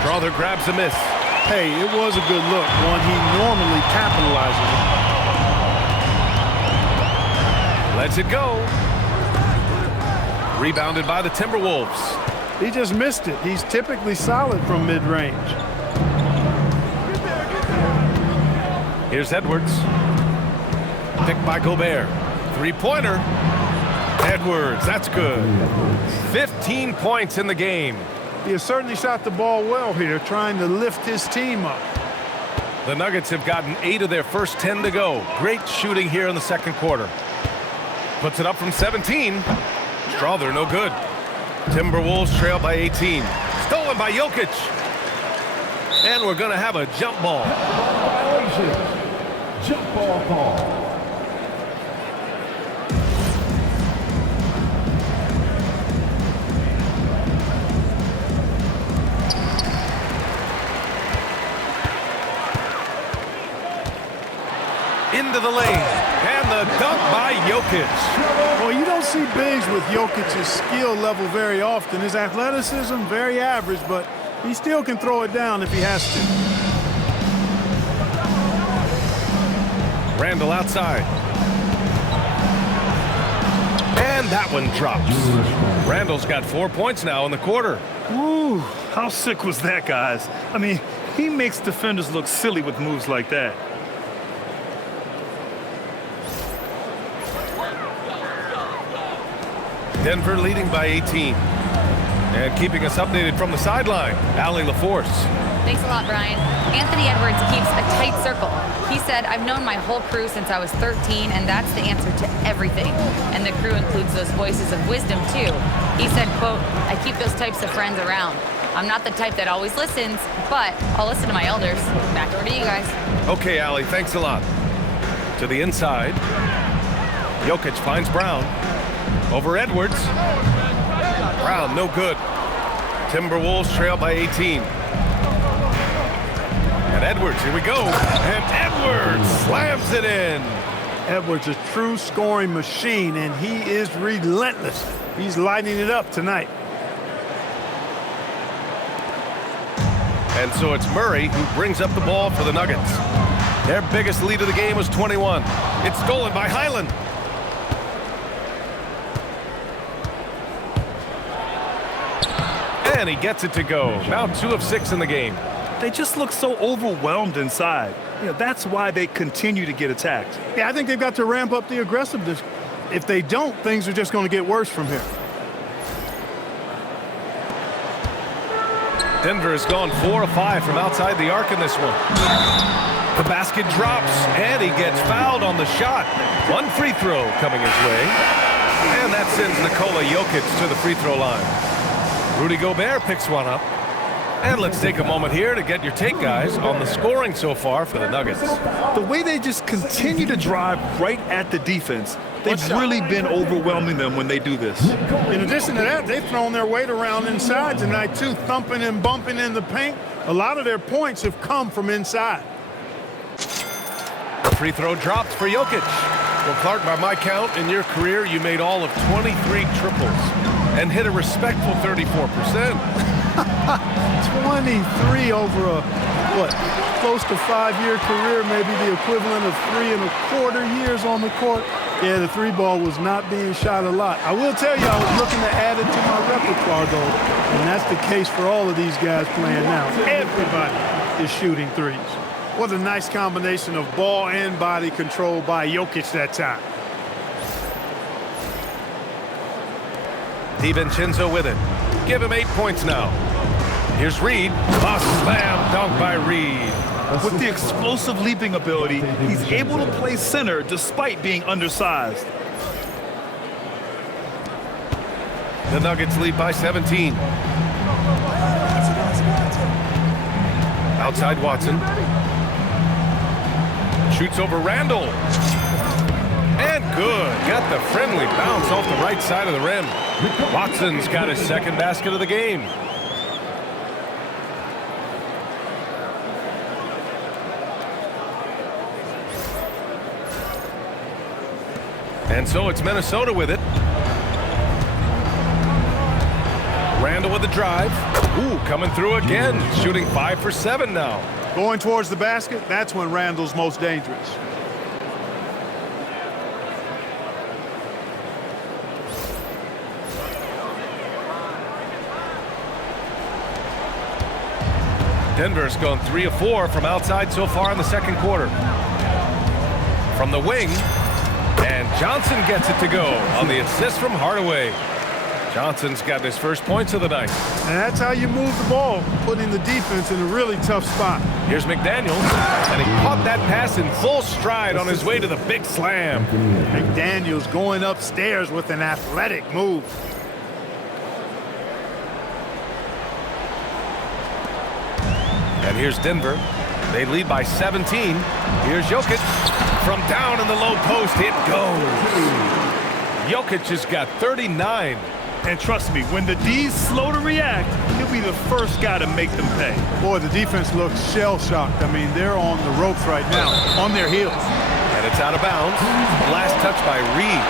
Strother grabs a miss. Hey, it was a good look, one he normally capitalizes on. Lets it go. Rebounded by the Timberwolves. He just missed it. He's typically solid from mid-range. Here's Edwards. Picked by Gobert. 3-pointer. Edwards, that's good. 15 points in the game. He has certainly shot the ball well here, trying to lift his team up. The Nuggets have gotten 8 of their first 10 to go. Great shooting here in the second quarter. Puts it up from 17. Strother, no good. Timberwolves trail by 18. Stolen by Jokic. And we're going to have a jump ball. Violation. Jump ball call. Into the lane, and the dunk by Jokic. Well, you don't see bigs with Jokic's skill level very often. His athleticism, very average, but he still can throw it down if he has to. Randall outside. And that one drops. Randall's got 4 points now in the quarter. Ooh, how sick was that, guys? I mean, he makes defenders look silly with moves like that. Denver leading by 18. And keeping us updated from the sideline, Allie LaForce. Thanks a lot, Brian. Anthony Edwards keeps a tight circle. He said, I've known my whole crew since I was 13, and that's the answer to everything. And the crew includes those voices of wisdom, too. He said, quote, I keep those types of friends around. I'm not the type that always listens, but I'll listen to my elders. Back over to you guys. Okay, Allie, thanks a lot. To the inside. Jokic finds Brown. Over Edwards. Brown, no good. Timberwolves trail by 18. And Edwards, here we go. And Edwards slams it in. Edwards, a true scoring machine, and he is relentless. He's lighting it up tonight. And so it's Murray who brings up the ball for the Nuggets. Their biggest lead of the game was 21. It's stolen by Highland. And he gets it to go. Now 2 of 6 in the game. They just look so overwhelmed inside. You know, that's why they continue to get attacked. Yeah, I think they've got to ramp up the aggressiveness. If they don't, things are just going to get worse from here. Denver has gone 4 of 5 from outside the arc in this one. The basket drops, and he gets fouled on the shot. 1 free throw coming his way. And that sends Nikola Jokic to the free throw line. Rudy Gobert picks one up. And let's take a moment here to get your take, guys, on the scoring so far for the Nuggets. The way they just continue to drive right at the defense, they've really been overwhelming them when they do this. In addition to that, they've thrown their weight around inside tonight, too, thumping and bumping in the paint. A lot of their points have come from inside. Free throw dropped for Jokic. Well, Clark, by my count, in your career, you made all of 23 triples and hit a respectful 34%. 23 over a, close to 5-year career, maybe the equivalent of 3 1/4 years on the court. Yeah, the 3-ball was not being shot a lot. I will tell you, I was looking to add it to my repertoire, though, and that's the case for all of these guys playing now. Everybody is shooting threes. What a nice combination of ball and body control by Jokic that time. DiVincenzo with it. Give him 8 points now. Here's Reed. A slam dunk by Reed. With the explosive leaping ability, he's able to play center despite being undersized. The Nuggets lead by 17. Outside Watson. Shoots over Randall. And good. Got the friendly bounce off the right side of the rim. Watson's got his second basket of the game. And so it's Minnesota with it. Randall with the drive. Ooh, coming through again. Shooting 5 for 7 now. Going towards the basket, that's when Randall's most dangerous. Denver's gone 3 of 4 from outside so far in the second quarter. From the wing, and Johnson gets it to go on the assist from Hardaway. Johnson's got his first points of the night. And that's how you move the ball, putting the defense in a really tough spot. Here's McDaniels, and he caught that pass in full stride on his way to the big slam. McDaniels going upstairs with an athletic move. And here's Denver. They lead by 17. Here's Jokic. From down in the low post, it goes. Jokic has got 39. And trust me, when the D's slow to react, he'll be the first guy to make them pay. Boy, the defense looks shell-shocked. I mean, they're on the ropes right now, on their heels. And it's out of bounds. Last touch by Reed.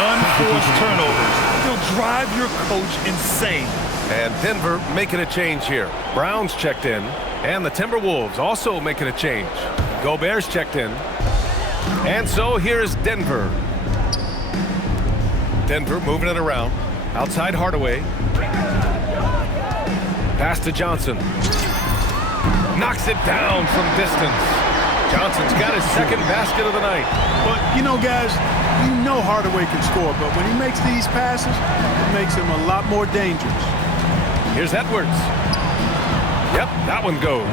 Unforced turnovers. They'll drive your coach insane. And Denver making a change here. Brown's checked in. And the Timberwolves also making a change. Gobert's checked in. And so here is Denver. Denver moving it around. Outside Hardaway. Pass to Johnson. Knocks it down from distance. Johnson's got his second basket of the night. But, you know, guys, you know Hardaway can score, but when he makes these passes, it makes him a lot more dangerous. Here's Edwards. Yep, that one goes.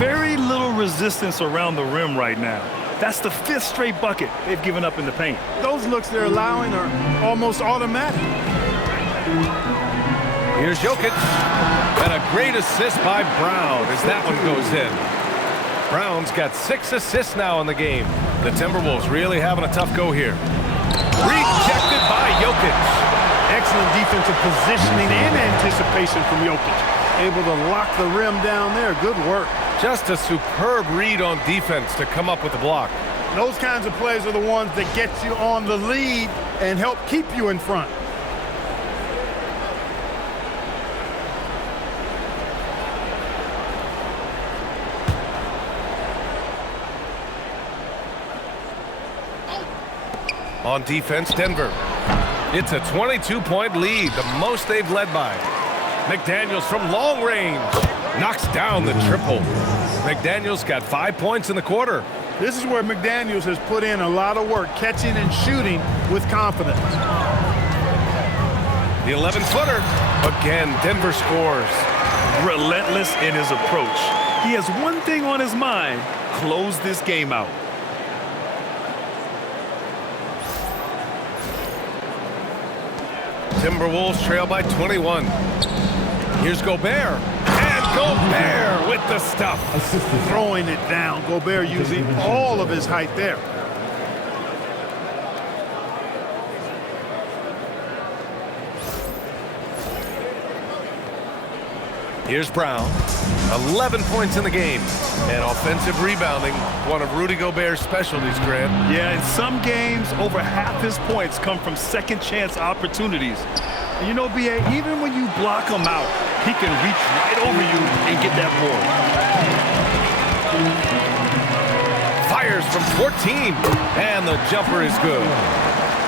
Very little resistance around the rim right now. That's the 5th straight bucket they've given up in the paint. Those looks they're allowing are almost automatic. Here's Jokic. And a great assist by Brown as that one goes in. Brown's got 6 assists now in the game. The Timberwolves really having a tough go here. Rejected by Jokic. Excellent defensive positioning and anticipation from Jokic. Able to lock the rim down there. Good work. Just a superb read on defense to come up with the block. Those kinds of plays are the ones that get you on the lead and help keep you in front. On defense, Denver. It's a 22-point lead, the most they've led by. McDaniels from long range knocks down the triple. McDaniels got 5 points in the quarter. This is where McDaniels has put in a lot of work, catching and shooting with confidence. The 11-footer. Again, Denver scores. Relentless in his approach. He has one thing on his mind: close this game out. Timberwolves trail by 21. Here's Gobert. And Gobert with the stuff. Throwing it down. Gobert using all of his height there. Here's Brown. 11 points in the game. And offensive rebounding, one of Rudy Gobert's specialties, Grant. Yeah, in some games, over half his points come from second chance opportunities. And you know, B.A., even when you block him out, he can reach right over you and get that board. Fires from 14. And the jumper is good.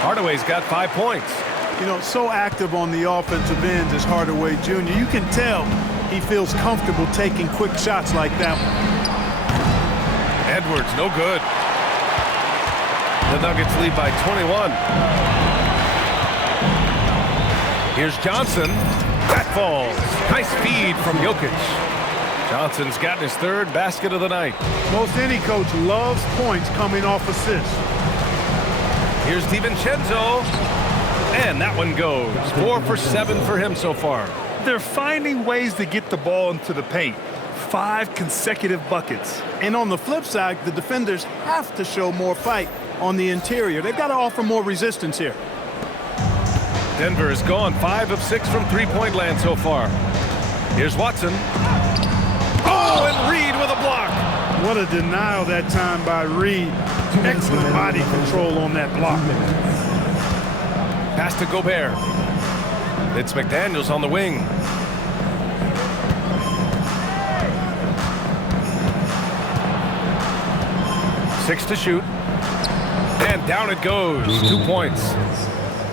Hardaway's got 5 points. You know, so active on the offensive end is Hardaway Jr. You can tell he feels comfortable taking quick shots like that one. Edwards, no good. The Nuggets lead by 21. Here's Johnson. That falls. Nice feed from Jokic. Johnson's gotten his 3rd basket of the night. Most any coach loves points coming off assists. Here's DiVincenzo. And that one goes. 4 for 7 for him so far. They're finding ways to get the ball into the paint. 5 consecutive buckets. And on the flip side, the defenders have to show more fight on the interior. They've got to offer more resistance here. Denver has gone 5 of 6 from three-point land so far. Here's Watson. Oh, and Reed with a block. What a denial that time by Reed. Excellent body control on that block. Pass to Gobert. It's McDaniels on the wing. Six to shoot. And down it goes. 2 points.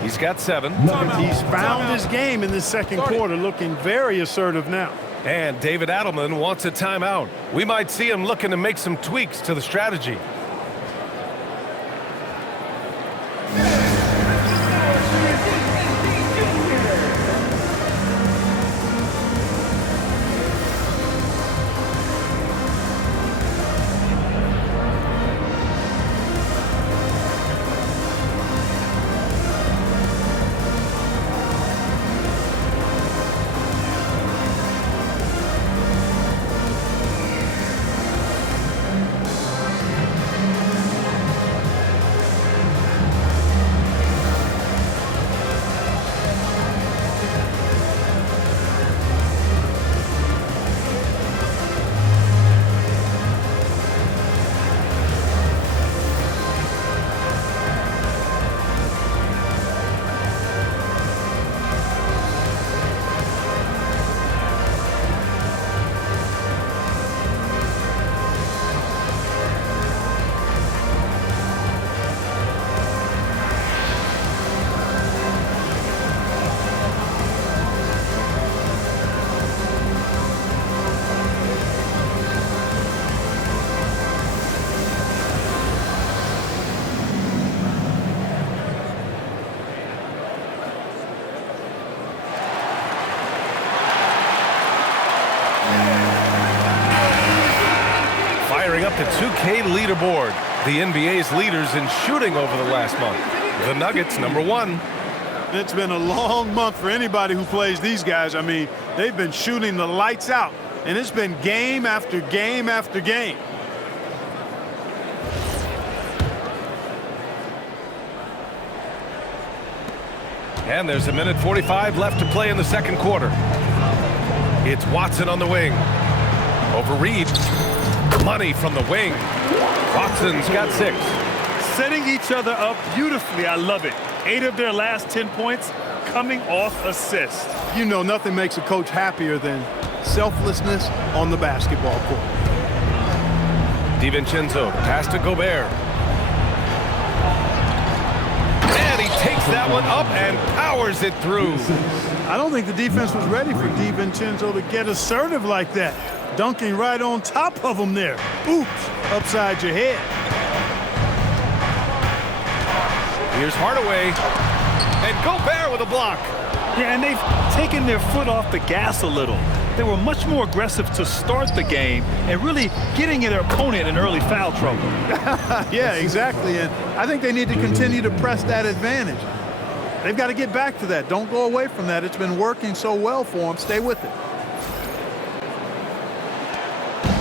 He's got 7. He's found his game in the second quarter, looking very assertive now. And David Adelman wants a timeout. We might see him looking to make some tweaks to the strategy. up the 2K leaderboard. The NBA's leaders in shooting over the last month. The Nuggets, number 1. It's been a long month for anybody who plays these guys. I mean, they've been shooting the lights out, and it's been game after game after game. And there's a minute 45 left to play in the second quarter. It's Watson on the wing. Over Reed. Money from the wing. Watson's got 6. Setting each other up beautifully. I love it. 8 of their last 10 points coming off assists. You know, nothing makes a coach happier than selflessness on the basketball court. DiVincenzo, pass to Gobert. And he takes that one up and powers it through. I don't think the defense was ready for DiVincenzo to get assertive like that. Dunking right on top of him there. Oops, upside your head. Here's Hardaway. And Gobert with a block. Yeah, and they've taken their foot off the gas a little. They were much more aggressive to start the game and really getting their opponent in early foul trouble. Yeah, exactly. And I think they need to continue to press that advantage. They've got to get back to that. Don't go away from that. It's been working so well for them. Stay with it.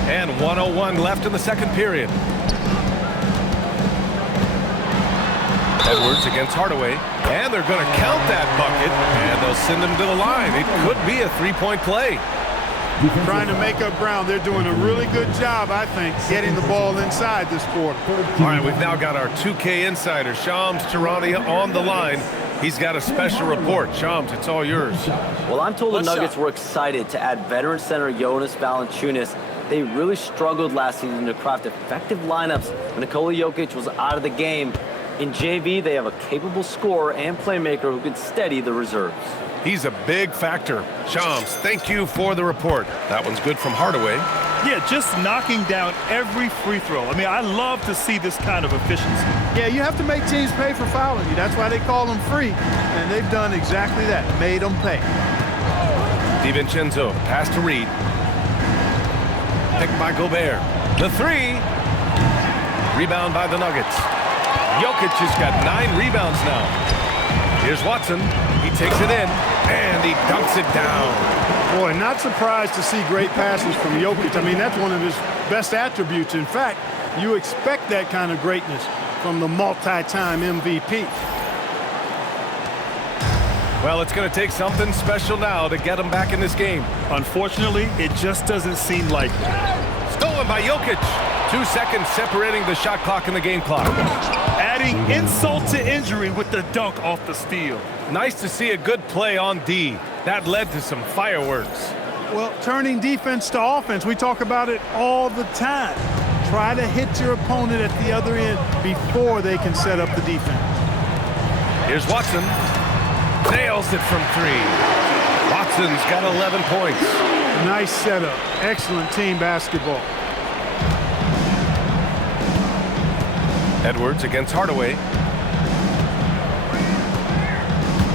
And 1:01 left in the second period. Edwards against Hardaway. And they're going to count that bucket. And they'll send him to the line. It could be a 3-point play. Trying to make up ground. They're doing a really good job, I think, getting the ball inside this quarter. All right, we've now got our 2K insider, Shams Charania, on the line. He's got a special report. Shams, it's all yours. Well, I'm told the Nuggets were excited to add veteran center Jonas Valanciunas. They really struggled last season to craft effective lineups when Nikola Jokic was out of the game. In JV, they have a capable scorer and playmaker who can steady the reserves. He's a big factor. Shams, thank you for the report. That one's good from Hardaway. Yeah, just knocking down every free throw. I mean, I love to see this kind of efficiency. Yeah, you have to make teams pay for fouling you. That's why they call them free. And they've done exactly that, made them pay. DiVincenzo, pass to Reed. Picked by Gobert. The 3. Rebound by the Nuggets. Jokic has got 9 rebounds now. Here's Watson. He takes it in, and he dunks it down. Boy, not surprised to see great passes from Jokic. I mean, that's one of his best attributes. In fact, you expect that kind of greatness from the multi-time MVP. Well, it's going to take something special now to get him back in this game. Unfortunately, it just doesn't seem like it. Stolen by Jokic. 2 seconds separating the shot clock and the game clock. Adding insult to injury with the dunk off the steal. Nice to see a good play on D. That led to some fireworks. Well, turning defense to offense, we talk about it all the time. Try to hit your opponent at the other end before they can set up the defense. Here's Watson. Nails it from 3. Watson's got 11 points. Nice setup. Excellent team basketball. Edwards against Hardaway.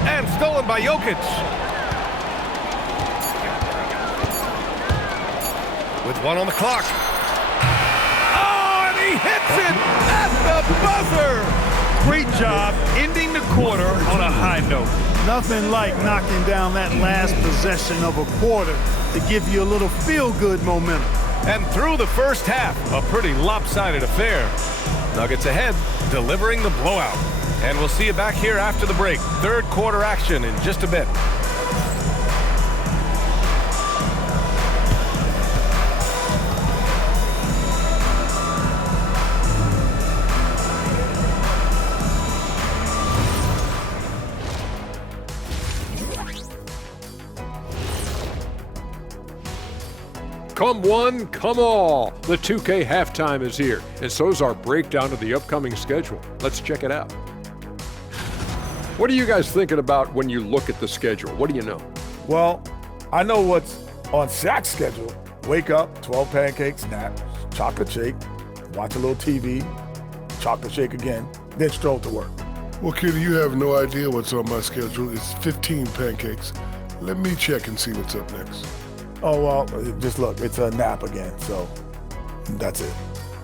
And stolen by Jokic. With 1 on the clock. Oh, and he hits it at the buzzer. Great job ending the quarter on a high note. Nothing like knocking down that last possession of a quarter to give you a little feel-good momentum. And through the first half, a pretty lopsided affair. Nuggets ahead, delivering the blowout. And we'll see you back here after the break. Third quarter action in just a bit. Come one, come all. The 2K halftime is here, and so is our breakdown of the upcoming schedule. Let's check it out. What are you guys thinking about when you look at the schedule? What do you know? Well, I know what's on Shaq's schedule. Wake up, 12 pancakes, nap, chocolate shake, watch a little TV, chocolate shake again, then stroll to work. Well, kid, you have no idea what's on my schedule. It's 15 pancakes. Let me check and see what's up next. Oh, well, just look, it's a nap again, so that's it.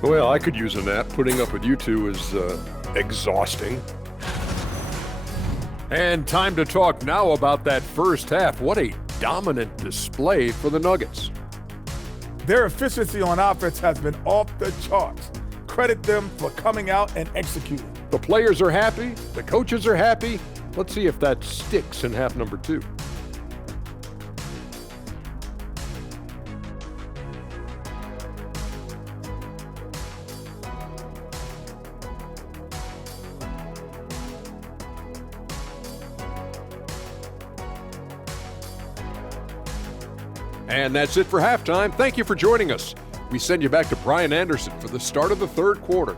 Well, I could use a nap. Putting up with you two is exhausting. And time to talk now about that first half. What a dominant display for the Nuggets. Their efficiency on offense has been off the charts. Credit them for coming out and executing. The players are happy. The coaches are happy. Let's see if that sticks in half number 2. And that's it for halftime. Thank you for joining us. We send you back to Brian Anderson for the start of the third quarter.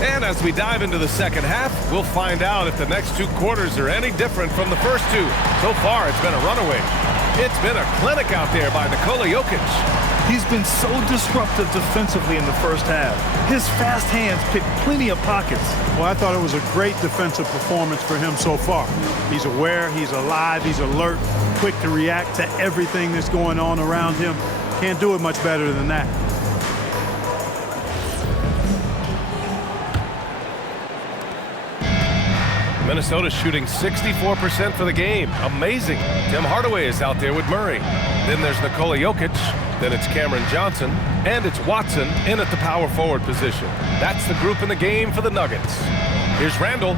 And as we dive into the second half, we'll find out if the next 2 quarters are any different from the first 2. So far, it's been a runaway. It's been a clinic out there by Nikola Jokic. He's been so disruptive defensively in the first half. His fast hands pick plenty of pockets. Well, I thought it was a great defensive performance for him so far. He's aware, he's alive, he's alert, quick to react to everything that's going on around him. Can't do it much better than that. Minnesota's shooting 64% for the game. Amazing. Tim Hardaway is out there with Murray. Then there's Nikola Jokic. Then it's Cameron Johnson. And it's Watson in at the power forward position. That's the group in the game for the Nuggets. Here's Randall.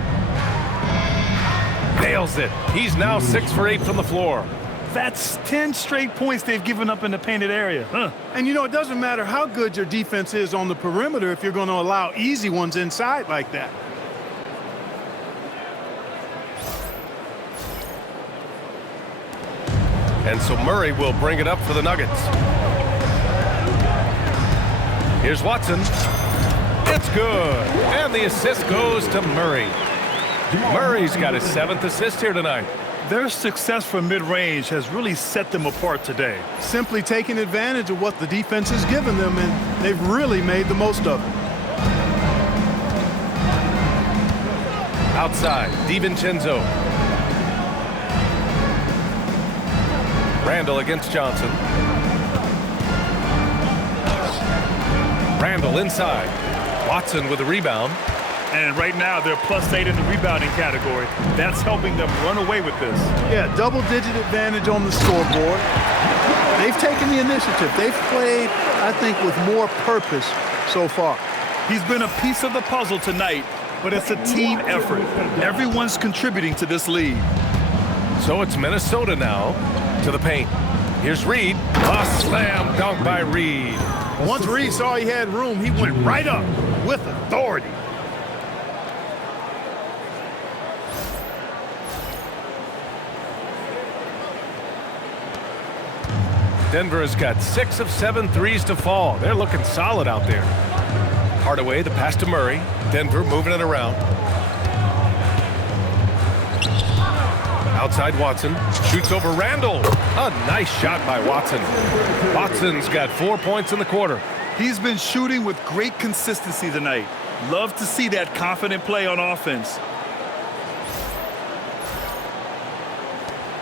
Nails it. He's now 6 for 8 from the floor. That's 10 straight points they've given up in the painted area. And you know, it doesn't matter how good your defense is on the perimeter if you're going to allow easy ones inside like that. And so Murray will bring it up for the Nuggets. Here's Watson. It's good. And the assist goes to Murray. Murray's got his 7th assist here tonight. Their success from mid-range has really set them apart today. Simply taking advantage of what the defense has given them, and they've really made the most of it. Outside, DiVincenzo. Randall against Johnson. Randall inside. Watson with a rebound. And right now, they're +8 in the rebounding category. That's helping them run away with this. Yeah, double-digit advantage on the scoreboard. They've taken the initiative. They've played, I think, with more purpose so far. He's been a piece of the puzzle tonight, but it's a team effort. Everyone's contributing to this lead. So it's Minnesota now to the paint. Here's Reed. A slam dunk by Reed. Once Reed saw he had room, he went right up with authority. Denver has got 6 of 7 threes to fall. They're looking solid out there. Hardaway, the pass to Murray. Denver moving it around. Outside Watson. Shoots over Randall. A nice shot by Watson. Watson's got 4 points in the quarter. He's been shooting with great consistency tonight. Love to see that confident play on offense.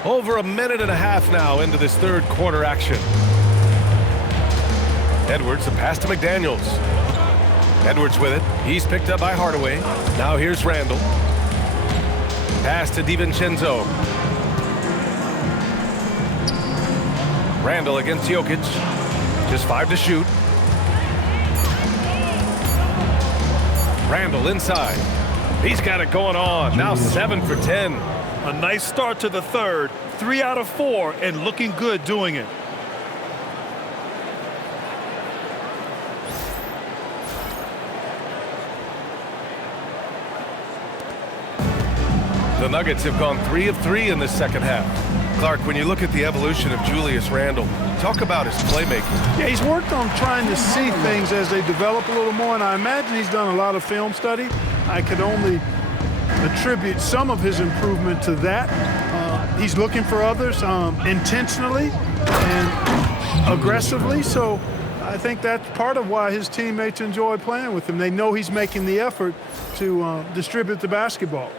Over a minute and a half now into this third quarter action. Edwards, the pass to McDaniels. Edwards with it. He's picked up by Hardaway. Now here's Randall. Pass to DiVincenzo. Randall against Jokic. Just 5 to shoot. Randall inside. He's got it going on. Now 7 for 10. A nice start to the third. 3 out of 4 and looking good doing it. The Nuggets have gone 3 of 3 in this second half. Clark, when you look at the evolution of Julius Randle, talk about his playmaking. Yeah, he's worked on trying to see things as they develop a little more, and I imagine he's done a lot of film study. I could only attribute some of his improvement to that. He's looking for others intentionally and aggressively, so I think that's part of why his teammates enjoy playing with him. They know he's making the effort to distribute the basketball.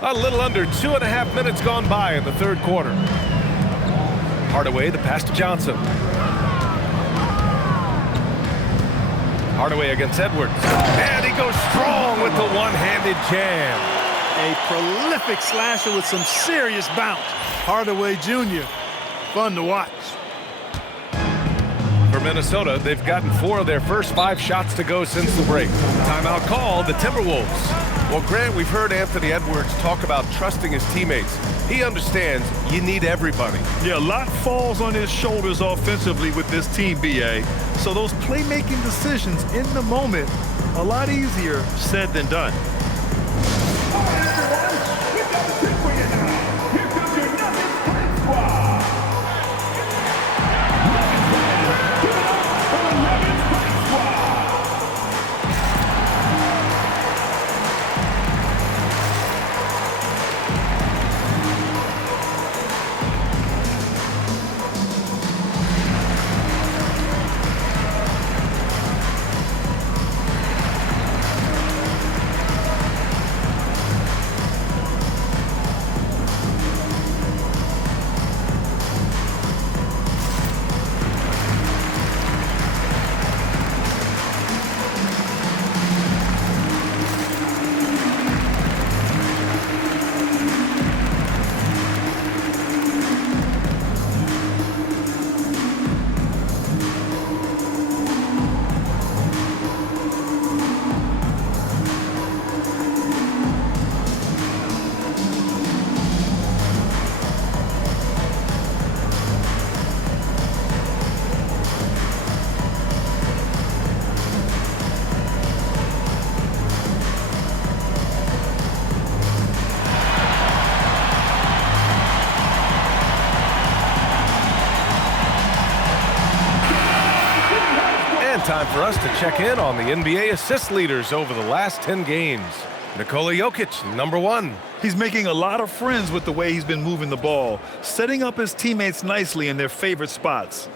A little under 2.5 minutes gone by in the third quarter. Hardaway, the pass to Johnson. Hardaway against Edwards. And he goes strong with the one-handed jam. A prolific slasher with some serious bounce. Hardaway Jr., fun to watch. For Minnesota, they've gotten 4 of their first 5 shots to go since the break. Timeout call, the Timberwolves. Well, Grant, we've heard Anthony Edwards talk about trusting his teammates. He understands you need everybody. Yeah, a lot falls on his shoulders offensively with this team, BA. So those playmaking decisions in the moment, a lot easier said than done. Time for us to check in on the NBA assist leaders over the last 10 games. Nikola Jokic, number 1. He's making a lot of friends with the way he's been moving the ball, setting up his teammates nicely in their favorite spots.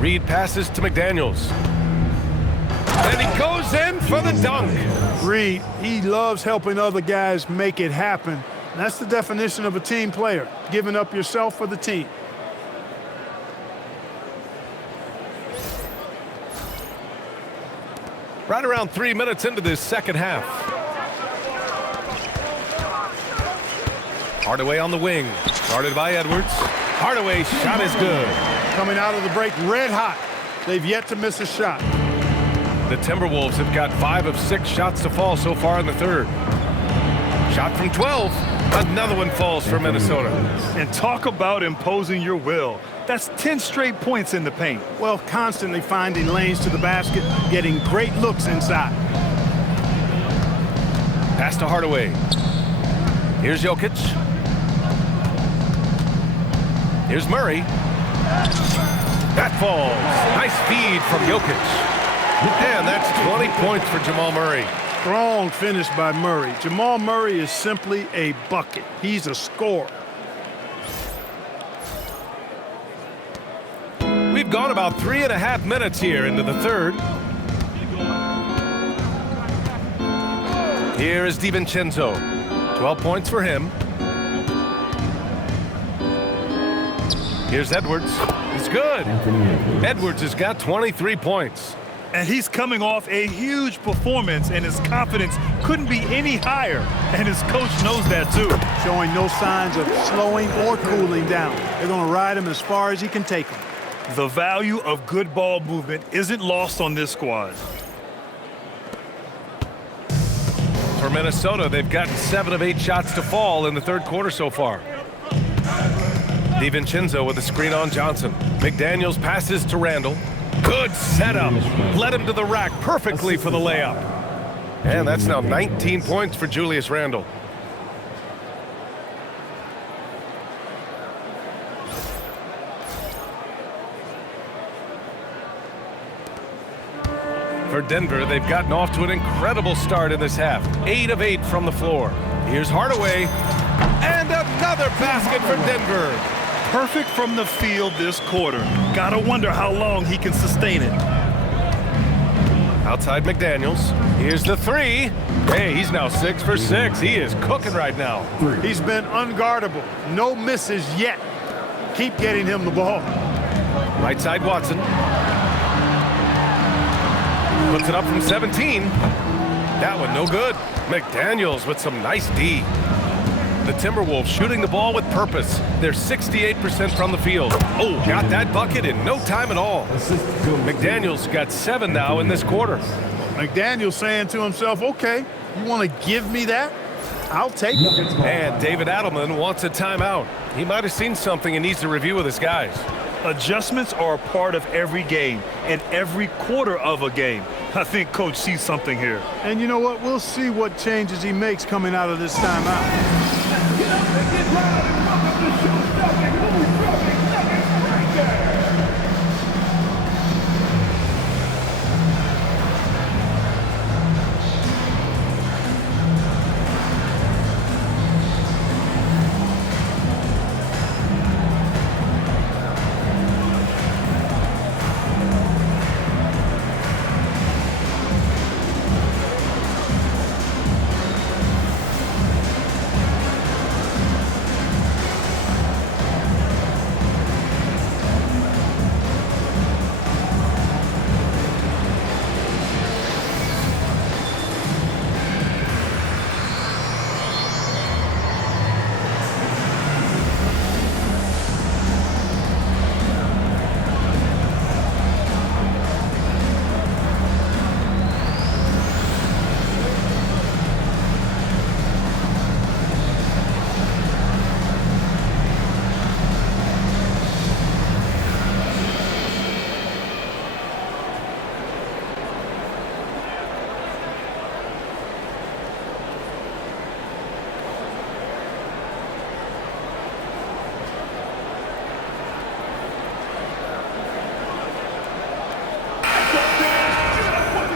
Reed passes to McDaniels. And he goes in for the dunk. Reed, he loves helping other guys make it happen. That's the definition of a team player, giving up yourself for the team. Right around 3 minutes into this second half. Hardaway on the wing, guarded by Edwards. Hardaway's shot is good. Coming out of the break red hot. They've yet to miss a shot. The Timberwolves have got 5 of 6 shots to fall so far in the third. Shot from 12. Another one falls for Minnesota. And talk about imposing your will. That's 10 straight points in the paint. Well, constantly finding lanes to the basket, getting great looks inside. Pass to Hardaway. Here's Jokic. Here's Murray. That falls. Nice feed from Jokic. And that's 20 points for Jamal Murray. Strong finish by Murray. Jamal Murray is simply a bucket. He's a scorer. We've gone about 3.5 minutes here into the third. Here is DiVincenzo. 12 points for him. Here's Edwards. It's good. Edwards has got 23 points. And he's coming off a huge performance, and his confidence couldn't be any higher. And his coach knows that, too. Showing no signs of slowing or cooling down. They're going to ride him as far as he can take him. The value of good ball movement isn't lost on this squad. For Minnesota, they've gotten 7 of 8 shots to fall in the third quarter so far. DiVincenzo with a screen on Johnson. McDaniels passes to Randall. Good setup. Led him to the rack perfectly for the layup. And that's now 19 points for Julius Randle. For Denver, they've gotten off to an incredible start in this half. 8 of 8 from the floor. Here's Hardaway. And another basket for Denver. Perfect from the field this quarter. Gotta wonder how long he can sustain it. Outside McDaniels. Here's the three. Hey, he's now 6 for 6. He is cooking right now. He's been unguardable. No misses yet. Keep getting him the ball. Right side Watson. Puts it up from 17. That one no good. McDaniels with some nice D. The Timberwolves shooting the ball with purpose. They're 68% from the field. Oh, got that bucket in no time at all. McDaniels got 7 now in this quarter. McDaniels saying to himself, okay, you want to give me that? I'll take it. And David Adelman wants a timeout. He might have seen something and needs to review with his guys. Adjustments are a part of every game and every quarter of a game. I think Coach sees something here. And you know what? We'll see what changes he makes coming out of this timeout. Get up and get loud and welcome to show-stopping, move-dropping Nuggets right there.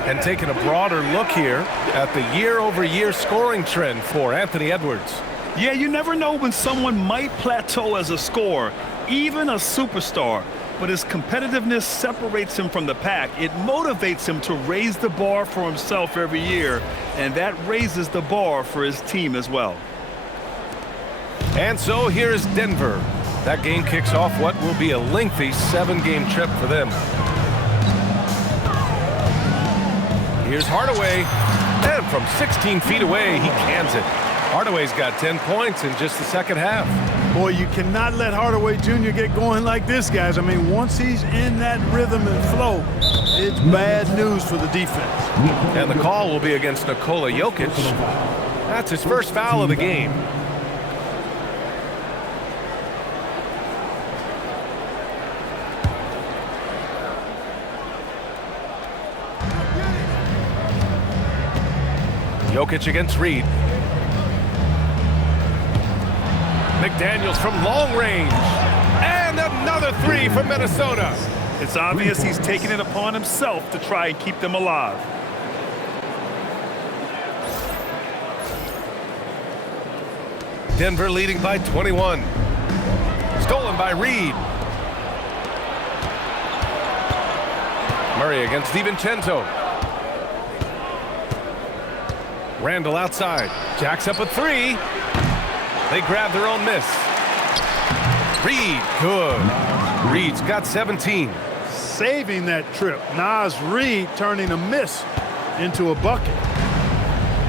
And taking a broader look here at the year-over-year scoring trend for Anthony Edwards. Yeah, you never know when someone might plateau as a scorer, even a superstar. But his competitiveness separates him from the pack. It motivates him to raise the bar for himself every year, and that raises the bar for his team as well. And so here is Denver. That game kicks off what will be a lengthy 7-game trip for them. Here's Hardaway, and from 16 feet away, he cans it. Hardaway's got 10 points in just the second half. Boy, you cannot let Hardaway Jr. get going like this, guys. I mean, once he's in that rhythm and flow, it's bad news for the defense. And the call will be against Nikola Jokic. That's his first foul of the game. Jokic against Reed. McDaniels from long range. And another three from Minnesota. It's obvious he's taking it upon himself to try and keep them alive. Denver leading by 21. Stolen by Reed. Murray against DiVincenzo. Randall outside. Jacks up a three. They grab their own miss. Reed, good. Reed's got 17. Saving that trip. Naz Reed turning a miss into a bucket.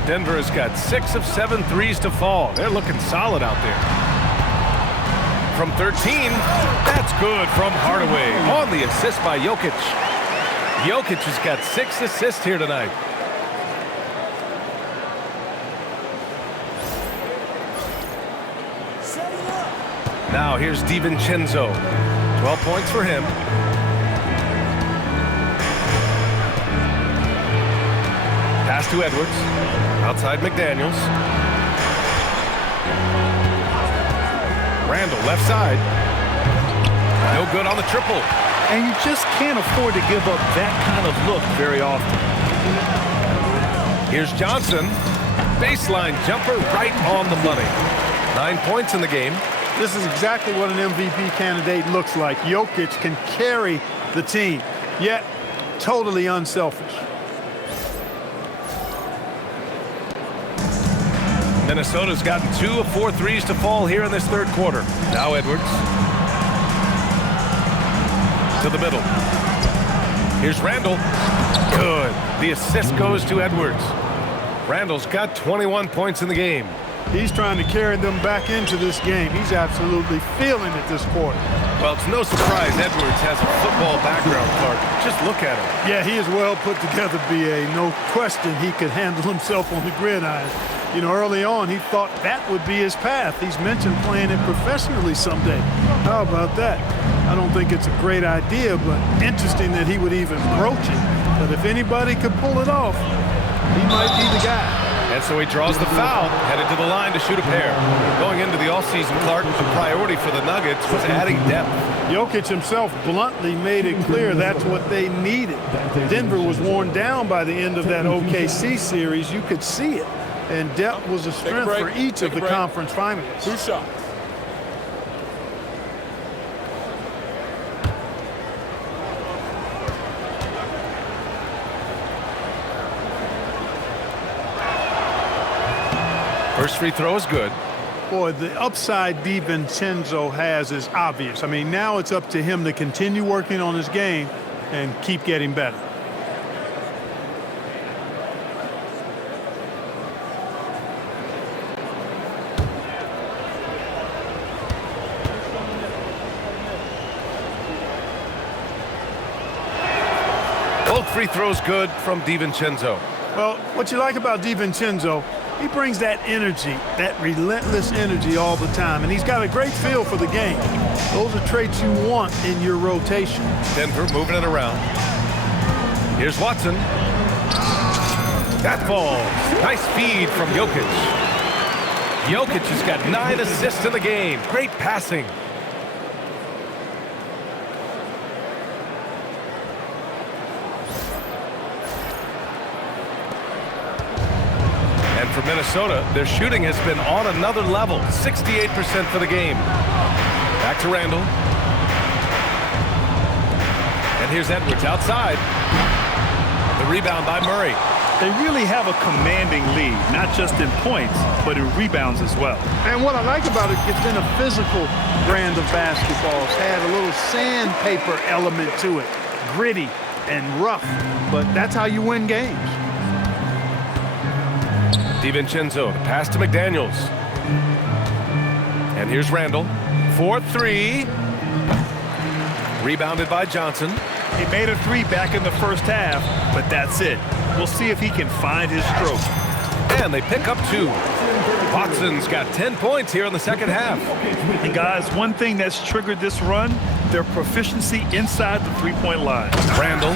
Denver has got 6 of 7 threes to fall. They're looking solid out there. From 13, that's good from Hardaway. On the assist by Jokic. Jokic has got 6 assists here tonight. Now here's DiVincenzo. 12 points for him. Pass to Edwards. Outside McDaniels. Randall left side. No good on the triple. And you just can't afford to give up that kind of look very often. Here's Johnson. Baseline jumper right on the money. 9 points in the game. This is exactly what an MVP candidate looks like. Jokic can carry the team, yet totally unselfish. Minnesota's gotten 2 of 4 threes to fall here in this third quarter. Now Edwards. To the middle. Here's Randall. Good. The assist goes to Edwards. Randall's got 21 points in the game. He's trying to carry them back into this game. He's absolutely feeling it this quarter. Well, it's no surprise Edwards has a football background, Clark. Just look at him. Yeah, he is well put together, B.A. No question he could handle himself on the gridiron. You know, early on, he thought that would be his path. He's mentioned playing it professionally someday. How about that? I don't think it's a great idea, but interesting that he would even broach it. But if anybody could pull it off, he might be the guy. And so he draws the foul, headed to the line to shoot a pair. Going into the offseason, Clark, the priority for the Nuggets was adding depth. Jokic himself bluntly made it clear that's what they needed. Denver was worn down by the end of that OKC series. You could see it. And depth was a strength for each of the conference finalists. 2 shots. First free throw is good. Boy, the upside DiVincenzo has is obvious. I mean, now it's up to him to continue working on his game and keep getting better. Both free throws good from DiVincenzo. Well, what you like about DiVincenzo, he brings that energy, that relentless energy all the time, and he's got a great feel for the game. Those are traits you want in your rotation. Denver moving it around. Here's Watson. That falls. Nice feed from Jokic. Jokic has got 9 assists in the game. Great passing. For Minnesota, their shooting has been on another level. 68% for the game. Back to Randall. And here's Edwards outside. The rebound by Murray. They really have a commanding lead, not just in points, but in rebounds as well. And what I like about it, it's been a physical brand of basketball. It's had a little sandpaper element to it. Gritty and rough, but that's how you win games. DiVincenzo, the pass to McDaniels. And here's Randall. 4-3. Rebounded by Johnson. He made a 3 back in the first half, but that's it. We'll see if he can find his stroke. And they pick up 2. Watson's got 10 points here in the second half. And guys, one thing that's triggered this run, their proficiency inside the three-point line. Randall.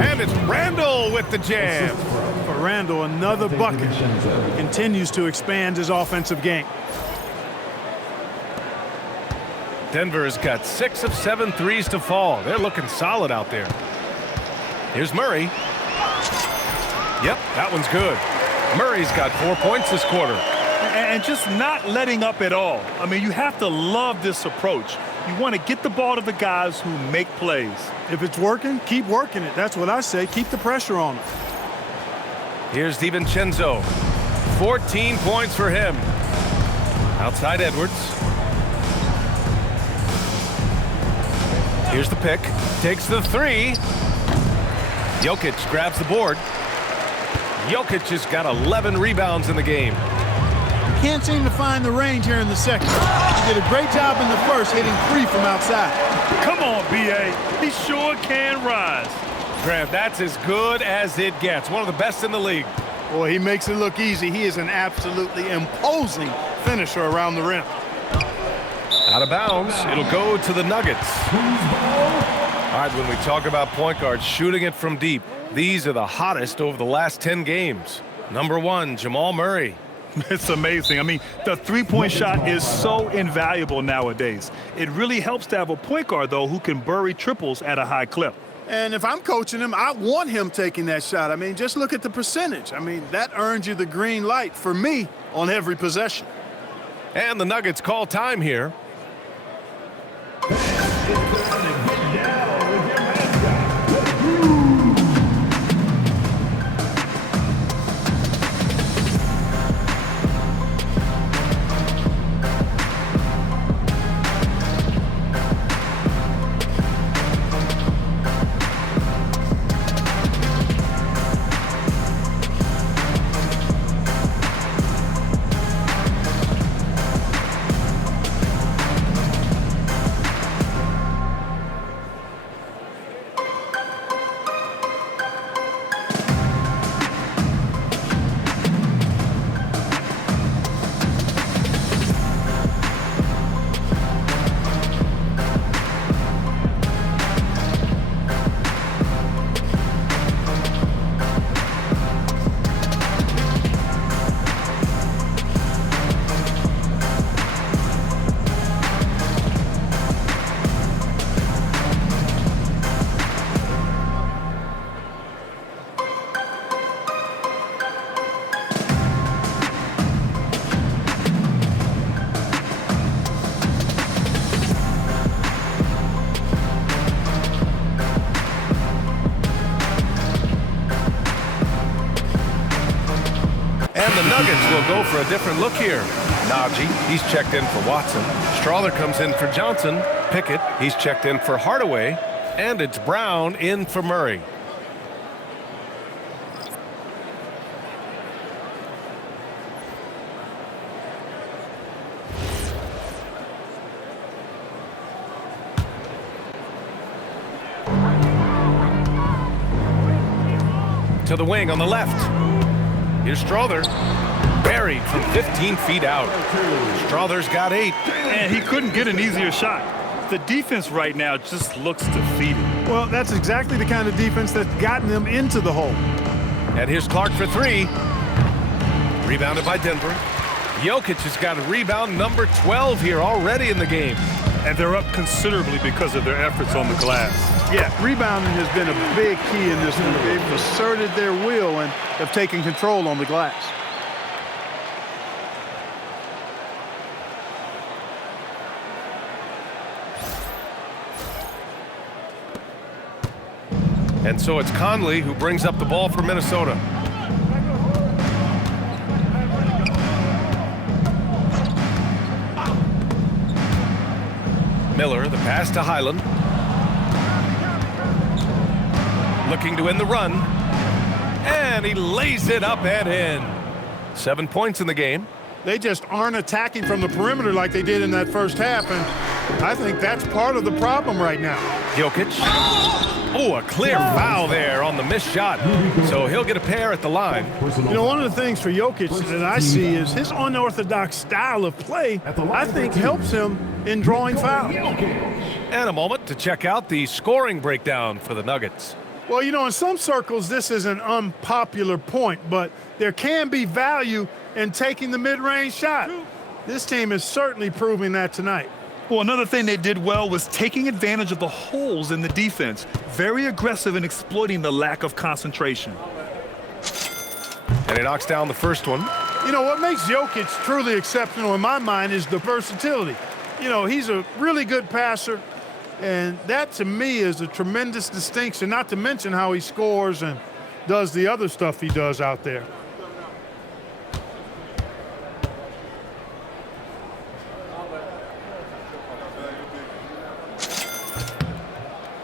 And it's Randall with the jam. For Randall, another bucket. Continues to expand his offensive game. Denver has got 6 of 7 threes to fall. They're looking solid out there. Here's Murray. Yep, that one's good. Murray's got 4 points this quarter. And just not letting up at all. I mean, you have to love this approach. You want to get the ball to the guys who make plays. If it's working, keep working it. That's what I say. Keep the pressure on it. Here's DiVincenzo. 14 points for him. Outside Edwards. Here's the pick. Takes the 3. Jokic grabs the board. Jokic has got 11 rebounds in the game. Can't seem to find the range here in the second. He did a great job in the first, hitting 3 from outside. Come on, B.A. He sure can rise. Graham, that's as good as it gets. One of the best in the league. Boy, he makes it look easy. He is an absolutely imposing finisher around the rim. Out of bounds. It'll go to the Nuggets. All right, when we talk about point guards shooting it from deep, these are the hottest over the last 10 games. Number 1, Jamal Murray. It's amazing. I mean, the three-point shot is so invaluable nowadays. It really helps to have a point guard, though, who can bury triples at a high clip. And if I'm coaching him, I want him taking that shot. I mean, just look at the percentage. I mean, that earns you the green light for me on every possession. And the Nuggets call time here. And the Nuggets will go for a different look here. Najee, he's checked in for Watson. Strawther comes in for Johnson. Pickett, he's checked in for Hardaway. And it's Brown in for Murray. To the wing on the left. Here's Strawther, buried from 15 feet out. Strawther's got 8. And he couldn't get an easier shot. The defense right now just looks defeated. Well, that's exactly the kind of defense that's gotten them into the hole. And here's Clark for 3. Rebounded by Denver. Jokic has got a rebound number 12 here already in the game. And they're up considerably because of their efforts on the glass. Yeah, rebounding has been a big key in this one. They've asserted their will and have taken control on the glass. And so it's Conley who brings up the ball for Minnesota. Miller, the pass to Highland. Looking to win the run. And he lays it up and in. 7 points in the game. They just aren't attacking from the perimeter like they did in that first half, and I think that's part of the problem right now. Jokic. Oh, a clear foul there on the missed shot. So he'll get a pair at the line. You know, one of the things for Jokic that I see is his unorthodox style of play, I think, helps him in drawing fouls. And a moment to check out the scoring breakdown for the Nuggets. Well, you know, in some circles, this is an unpopular point, but there can be value in taking the mid-range shot. This team is certainly proving that tonight. Well, another thing they did well was taking advantage of the holes in the defense. Very aggressive in exploiting the lack of concentration. And he knocks down the first one. You know, what makes Jokic truly exceptional in my mind is the versatility. You know, he's a really good passer, and that to me is a tremendous distinction, not to mention how he scores and does the other stuff he does out there.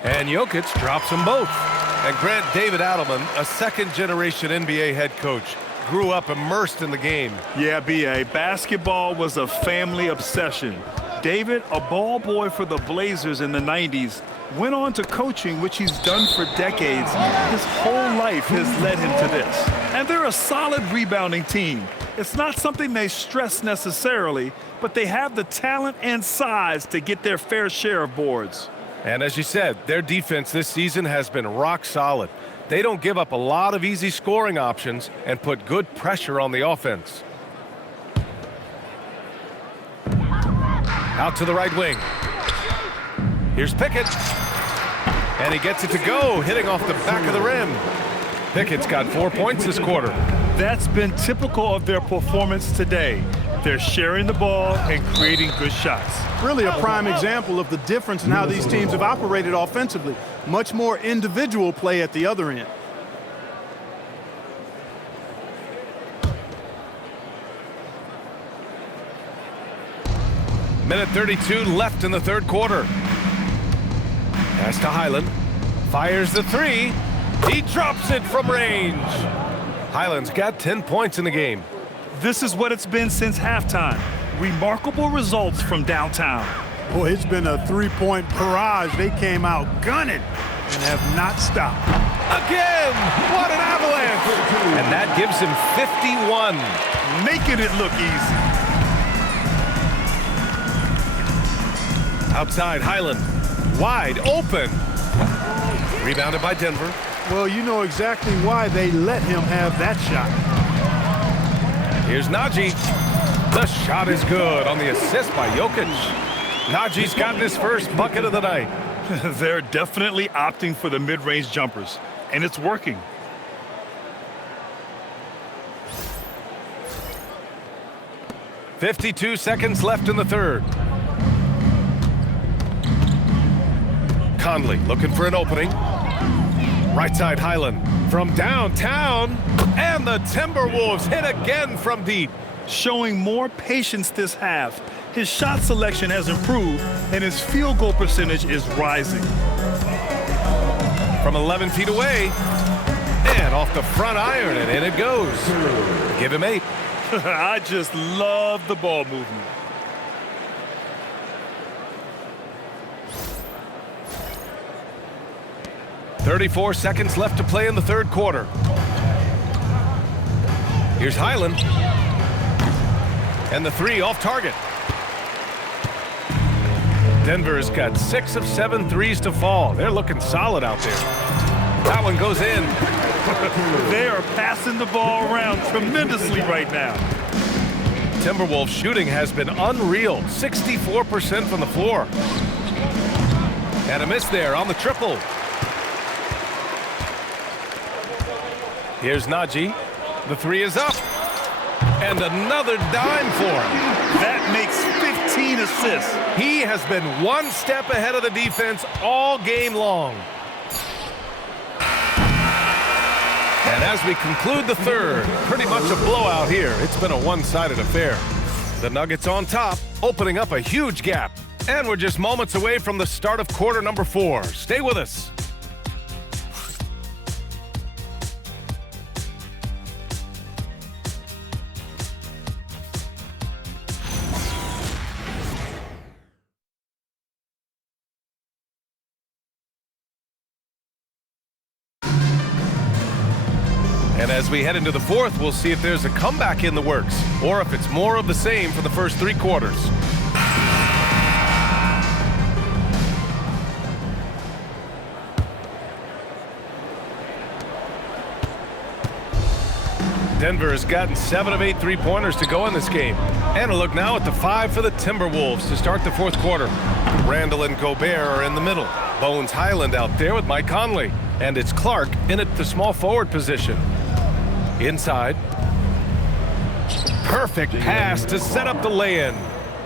And Jokic drops them both. And Grant David Adelman, a second-generation NBA head coach, grew up immersed in the game. Yeah, B.A., basketball was a family obsession. David, a ball boy for the Blazers in the 90s, went on to coaching, which he's done for decades. His whole life has led him to this. And they're a solid rebounding team. It's not something they stress necessarily, but they have the talent and size to get their fair share of boards. And as you said, their defense this season has been rock solid. They don't give up a lot of easy scoring options and put good pressure on the offense. Out to the right wing. Here's Pickett. And he gets it to go, hitting off the back of the rim. Pickett's got 4 points this quarter. That's been typical of their performance today. They're sharing the ball and creating good shots. Really a prime example of the difference in how these teams have operated offensively. Much more individual play at the other end. Minute 32 left in the third quarter. Pass to Highland. Fires the three. He drops it from range. Highland's got 10 points in the game. This is what it's been since halftime. Remarkable results from downtown. Boy, it's been a three-point barrage. They came out gunning and have not stopped. Again! What an avalanche! And that gives him 51. Making it look easy. Outside, Highland. Wide open. Rebounded by Denver. Well, you know exactly why they let him have that shot. Here's Najee. The shot is good on the assist by Jokic. Najee's gotten his first bucket of the night. They're definitely opting for the mid-range jumpers, and it's working. .52 seconds left in the third. Conley looking for an opening. Right side, Highland from downtown. And the Timberwolves hit again from deep. Showing more patience this half. His shot selection has improved, and his field goal percentage is rising. From 11 feet away. And off the front iron, and in it goes. Give him 8. I just love the ball movement. .34 seconds left to play in the third quarter. Here's Highland. And the three off target. Denver's got 6 of 7 threes to fall. They're looking solid out there. That one goes in. They are passing the ball around tremendously right now. Timberwolves shooting has been unreal. 64% from the floor. And a miss there on the triple. Here's Najee. The three is up. And another dime for him. That makes 15 assists. He has been one step ahead of the defense all game long. And as we conclude the third, pretty much a blowout here. It's been a one-sided affair. The Nuggets on top, opening up a huge gap. And we're just moments away from the start of quarter number 4. Stay with us. And as we head into the fourth, we'll see if there's a comeback in the works or if it's more of the same for the first 3 quarters. Denver has gotten 7 of 8 3-pointers to go in this game. And a look now at the 5 for the Timberwolves to start the fourth quarter. Randall and Gobert are in the middle. Bones Highland out there with Mike Conley. And it's Clark in at the small forward position. Inside. Perfect pass to set up the lay-in.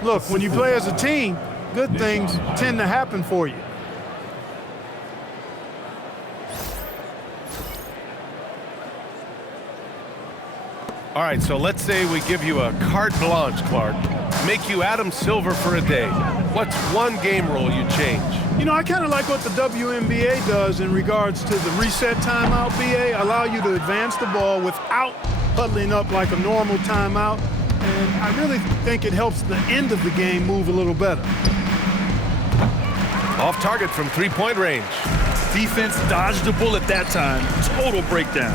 Look, when you play as a team, good things tend to happen for you. All right, so let's say we give you a carte blanche, Clark. Make you Adam Silver for a day. What's one game rule you change? You know, I kind of like what the WNBA does in regards to the reset timeout, BA. Allow you to advance the ball without huddling up like a normal timeout. And I really think it helps the end of the game move a little better. Off target from 3-point range. Defense dodged a bullet that time. Total breakdown.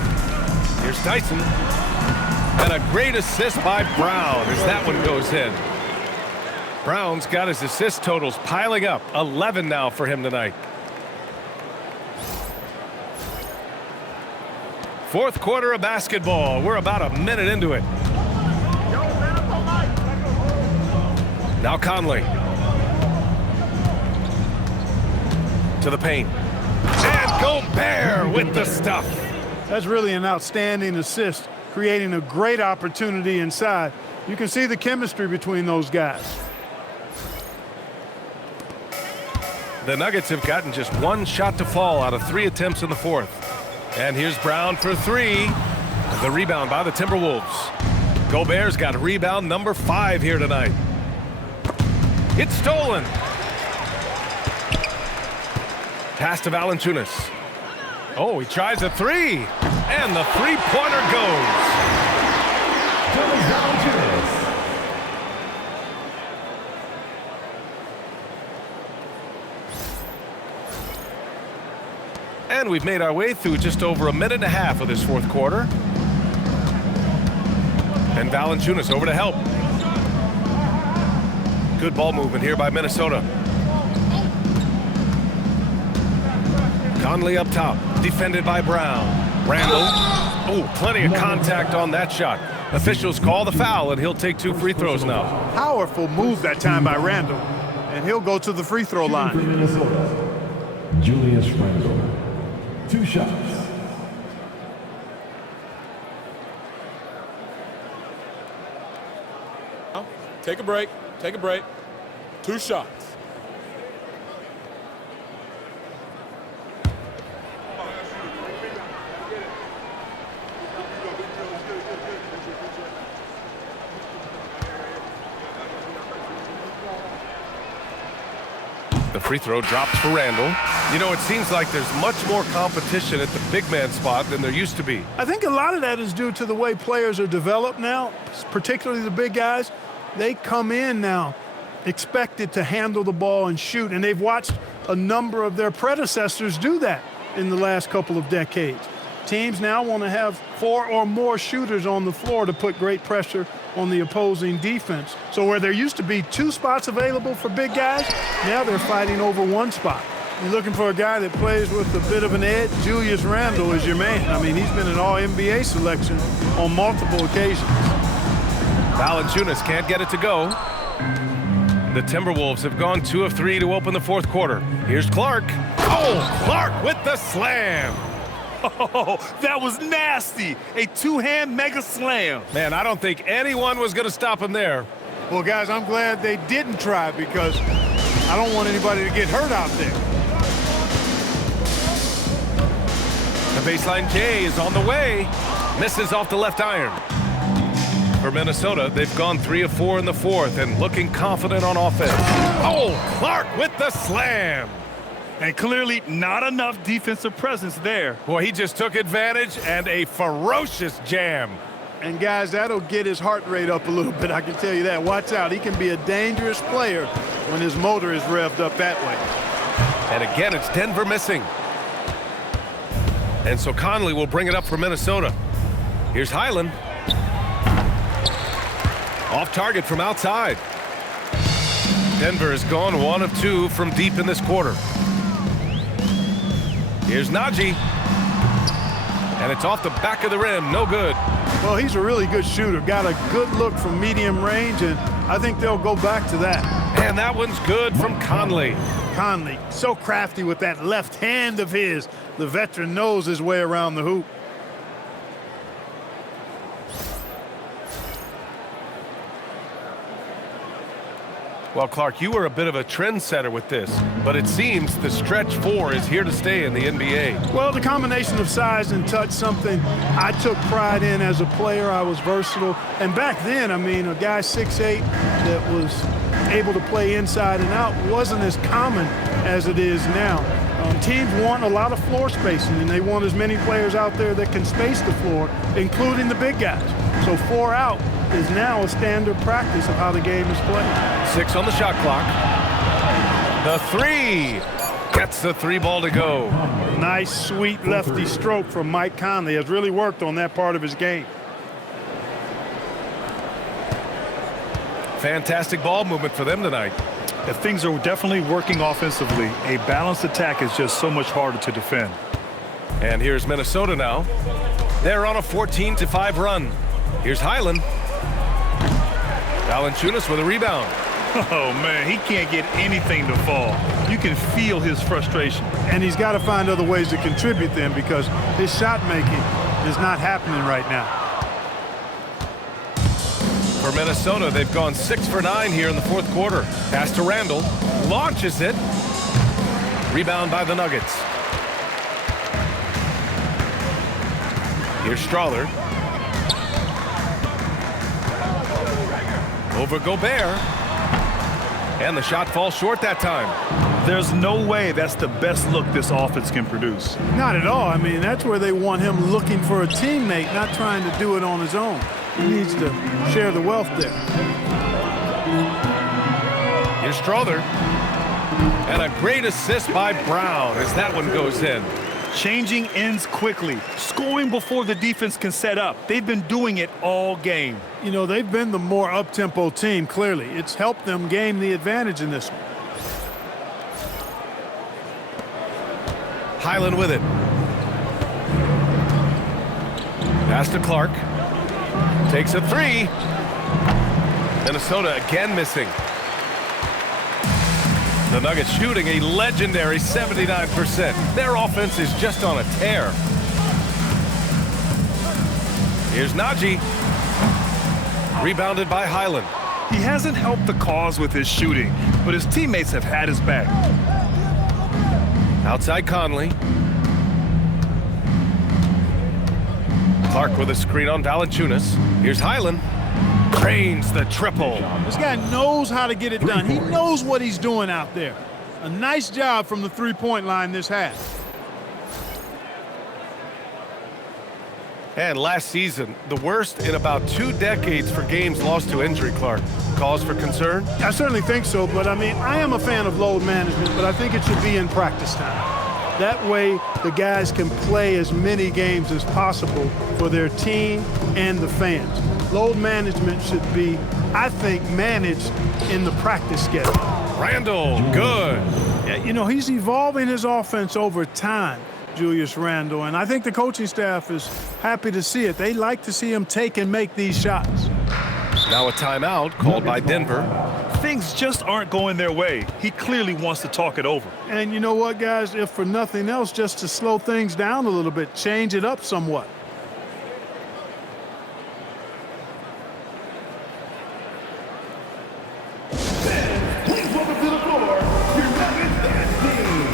Here's Tyson. And a great assist by Brown as that one goes in. Brown's got his assist totals piling up. 11 now for him tonight. Fourth quarter of basketball. We're about a minute into it. Now Conley. To the paint. And Gobert with the stuff. That's really an outstanding assist, creating a great opportunity inside. You can see the chemistry between those guys. The Nuggets have gotten just one shot to fall out of 3 attempts in the fourth. And here's Brown for 3. The rebound by the Timberwolves. Gobert's got rebound number 5 here tonight. It's stolen. Pass to Valanciunas. Oh, he tries a 3. And the three-pointer goes. And we've made our way through just over a minute and a half of this fourth quarter. And Valanciunas over to help. Good ball movement here by Minnesota. Conley up top, defended by Brown. Randall. Oh, plenty of contact on that shot. Officials call the foul, and he'll take 2 free throws now. Powerful move that time by Randall. And he'll go to the free throw line. Julius Randle. 2 shots. Take a break. Take a break. 2 shots. The free throw drops for Randall. You know, it seems like there's much more competition at the big man spot than there used to be. I think a lot of that is due to the way players are developed now, particularly the big guys. They come in now expected to handle the ball and shoot, and they've watched a number of their predecessors do that in the last couple of decades. Teams now want to have 4 or more shooters on the floor to put great pressure on the opposing defense. So where there used to be 2 spots available for big guys, now they're fighting over 1 spot. You're looking for a guy that plays with a bit of an edge. Julius Randle is your man. I mean, he's been an All-NBA selection on multiple occasions. Valanciunas can't get it to go. The Timberwolves have gone 2 of 3 to open the fourth quarter. Here's Clark. Oh, Clark with the slam. Oh, that was nasty. A 2-hand mega slam. Man, I don't think anyone was going to stop him there. Well, guys, I'm glad they didn't try because I don't want anybody to get hurt out there. The baseline J is on the way. Misses off the left iron. For Minnesota, they've gone 3 of 4 in the fourth and looking confident on offense. Oh, Clark with the slam. And clearly not enough defensive presence there. Boy, he just took advantage and a ferocious jam. And guys, that'll get his heart rate up a little bit, I can tell you that. Watch out, he can be a dangerous player when his motor is revved up that way. And again, it's Denver missing. And so Conley will bring it up for Minnesota. Here's Highland. Off target from outside. Denver has gone 1 of 2 from deep in this quarter. Here's Najee. And it's off the back of the rim. No good. Well, he's a really good shooter. Got a good look from medium range, and I think they'll go back to that. And that one's good from Conley. Conley, so crafty with that left hand of his. The veteran knows his way around the hoop. Well, Clark, you were a bit of a trendsetter with this, but it seems the stretch 4 is here to stay in the NBA. Well, the combination of size and touch, something I took pride in as a player. I was versatile. And back then, I mean, a guy 6'8" that was able to play inside and out wasn't as common as it is now. Teams want a lot of floor spacing, and they want as many players out there that can space the floor, including the big guys. So 4 out is now a standard practice of how the game is played. 6 on the shot clock. The 3 gets the 3 ball to go. Nice, sweet lefty stroke from Mike Conley. Has really worked on that part of his game. Fantastic ball movement for them tonight. If things are definitely working offensively, a balanced attack is just so much harder to defend. And here's Minnesota now. They're on a 14-5 run. Here's Highland. Valanciunas with a rebound. Oh, man, he can't get anything to fall. You can feel his frustration. And he's got to find other ways to contribute then because his shot making is not happening right now. For Minnesota, they've gone 6 for 9 here in the fourth quarter. Pass to Randall, launches it. Rebound by the Nuggets. Here's Strawler. Over Gobert. And the shot falls short that time. There's no way that's the best look this offense can produce. Not at all. I mean, that's where they want him looking for a teammate, not trying to do it on his own. He needs to share the wealth there. Here's Strawler. And a great assist by Brown as that one goes in. Changing ends quickly, scoring before the defense can set up. They've been doing it all game. You know, they've been the more up-tempo team, clearly. It's helped them gain the advantage in this one. Highland with it. Pass to Clark. Takes a three. Minnesota again missing. The Nuggets shooting a legendary 79%. Their offense is just on a tear. Here's Najee. Rebounded by Highland. He hasn't helped the cause with his shooting, but his teammates have had his back. Outside Conley. Clark with a screen on Valanciunas. Here's Highland. Drains the triple. This guy knows how to get it done. He knows what he's doing out there. A nice job from the three-point line this half. And last season, the worst in about 2 decades for games lost to injury, Clark. Cause for concern? I certainly think so, but I mean, I am a fan of load management, but I think it should be in practice time. That way, the guys can play as many games as possible for their team and the fans. Load management should be, I think, managed in the practice schedule. Randall, good. Yeah, you know, he's evolving his offense over time, Julius Randle, and I think the coaching staff is happy to see it. They like to see him take and make these shots. Now a timeout called by Denver. Things just aren't going their way. He clearly wants to talk it over. And you know what, guys? If for nothing else, just to slow things down a little bit, change it up somewhat. Please welcome to the floor, your Nuggets dance team.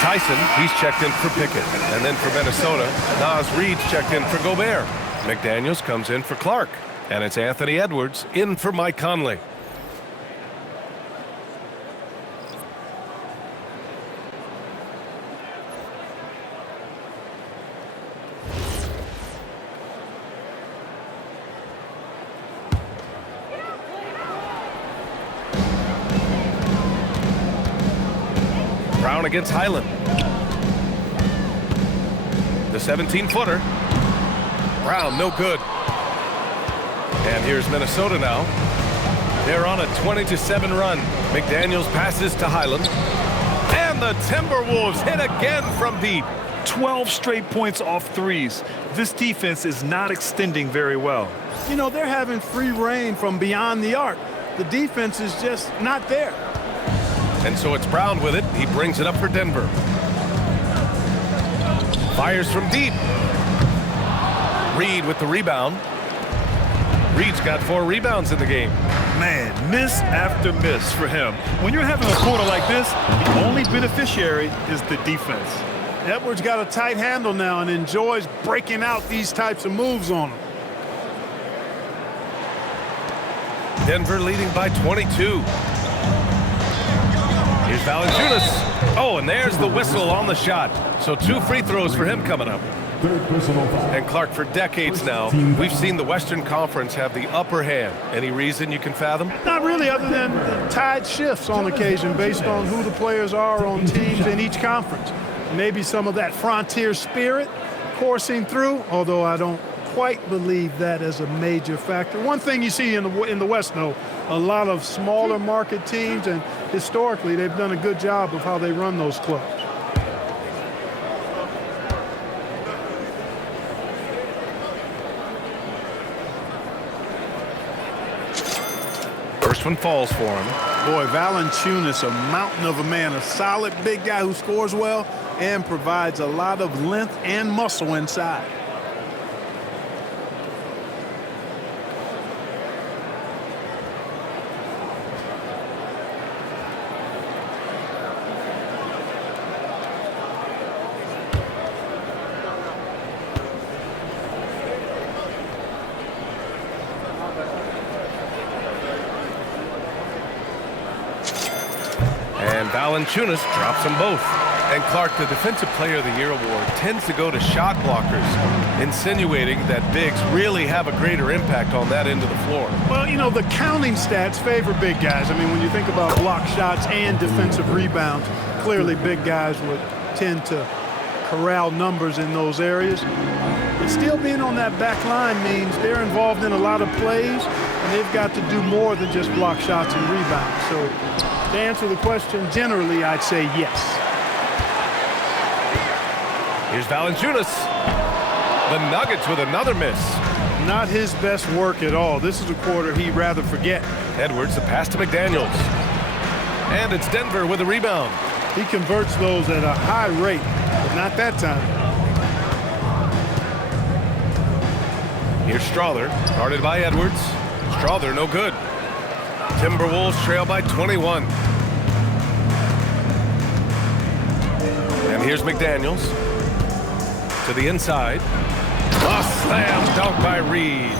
Tyson, he's checked in for Pickett. And then for Minnesota, Naz Reid's checked in for Gobert. McDaniels comes in for Clark. And it's Anthony Edwards in for Mike Conley. Brown against Highland. The 17-footer. Brown, no good. And here's Minnesota now. They're on a 20-7 run. McDaniels passes to Highland. And the Timberwolves hit again from deep. 12 straight points off threes. This defense is not extending very well. you know, they're having free reign from beyond the arc. The defense is just not there. And so it's Brown with it. He brings it up for Denver. Fires from deep. Reed with the rebound. Reed's got 4 rebounds in the game. Man, miss after miss for him. When you're having a quarter like this, the only beneficiary is the defense. Edwards got a tight handle now and enjoys breaking out these types of moves on him. Denver leading by 22. Here's Valanciunas. Oh, and there's the whistle on the shot. So 2 free throws for him coming up. And Clark, for decades now, we've seen the Western Conference have the upper hand. Any reason you can fathom? Not really, other than the tide shifts on occasion based on who the players are on teams in each conference. Maybe some of that frontier spirit coursing through, although I don't quite believe that as a major factor. One thing you see in the West, though, a lot of smaller market teams, and historically they've done a good job of how they run those clubs. First one falls for him. Boy, Valanciunas, a mountain of a man, a solid big guy who scores well and provides a lot of length and muscle inside. And Valanciunas drops them both. And Clark, the Defensive Player of the Year award tends to go to shot blockers, insinuating that bigs really have a greater impact on that end of the floor. Well, you know, the counting stats favor big guys. I mean, when you think about block shots and defensive rebounds, clearly big guys would tend to corral numbers in those areas. But still being on that back line means they're involved in a lot of plays, and they've got to do more than just block shots and rebounds. So to answer the question, generally, I'd say yes. Here's Valanciunas. The Nuggets with another miss. Not his best work at all. This is a quarter he'd rather forget. Edwards, the pass to McDaniels. And it's Denver with a rebound. He converts those at a high rate, but not that time. Here's Strawther, guarded by Edwards. Strawther, no good. Timberwolves trail by 21. And here's McDaniels. To the inside. A slam dunk by Reed.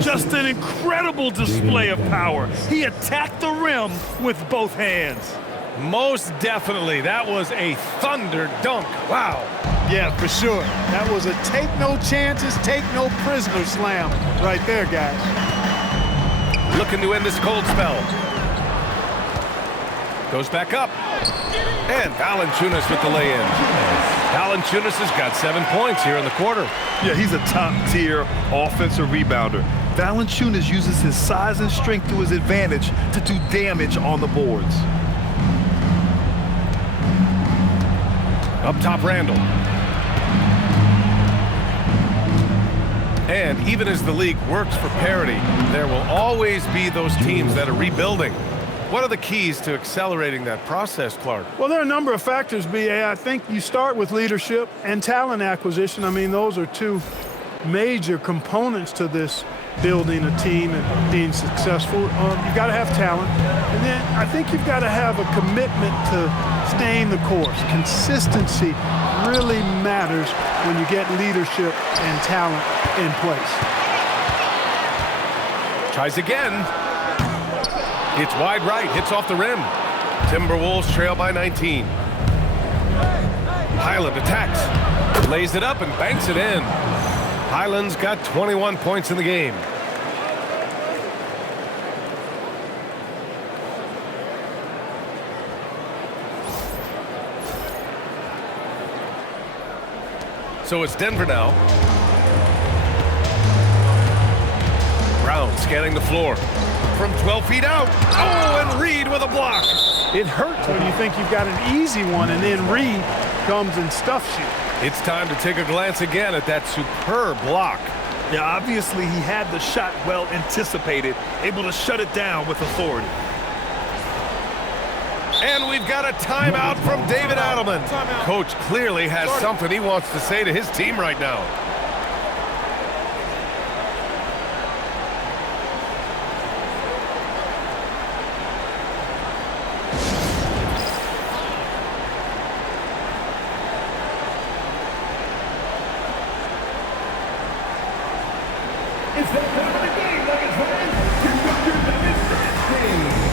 Just an incredible display of power. He attacked the rim with both hands. Most definitely. That was a thunder dunk. Wow. Yeah, for sure. That was a take no chances, take no prisoner slam right there, guys. Looking to end this cold spell. Goes back up. And Valanciunas with the lay-in. Valanciunas has got 7 points here in the quarter. Yeah, he's a top-tier offensive rebounder. Valanciunas uses his size and strength to his advantage to do damage on the boards. Up top, Randall. And even as the league works for parity, there will always be those teams that are rebuilding. What are the keys to accelerating that process, Clark? Well, there are a number of factors, B.A. I think you start with leadership and talent acquisition. I mean, those are two major components to this building a team and being successful. You've got to have talent. And then I think you've got to have a commitment to staying the course. Consistency really matters when you get leadership and talent in place. Tries again. It's wide right, hits off the rim. Timberwolves trail by 19. Highland attacks, lays it up and banks it in. Highland's got 21 points in the game. So it's Denver now. Brown scanning the floor. From 12 feet out. Oh, and Reed with a block. It hurts when you think you've got an easy one, and then Reed comes and stuffs you. It's time to take a glance again at that superb block. Yeah, obviously he had the shot well anticipated, able to shut it down with authority. And we've got a timeout from David Adelman. Coach clearly has something he wants to say to his team right now. It's that time of the game, Nuggets fans. Conduct your Nuggets stats team.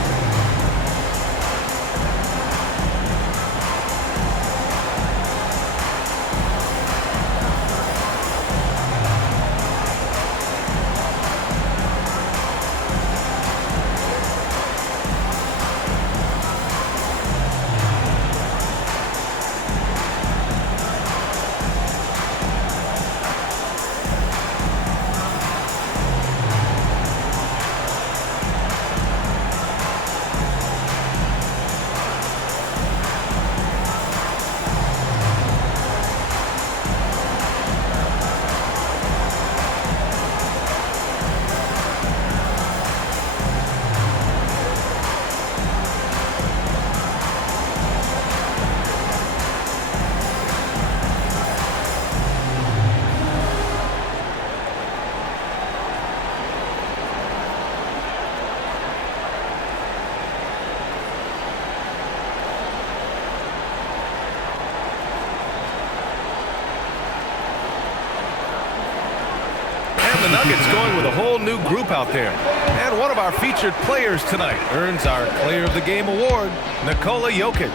The Nuggets going with a whole new group out there. And one of our featured players tonight earns our Player of the Game award, Nikola Jokic.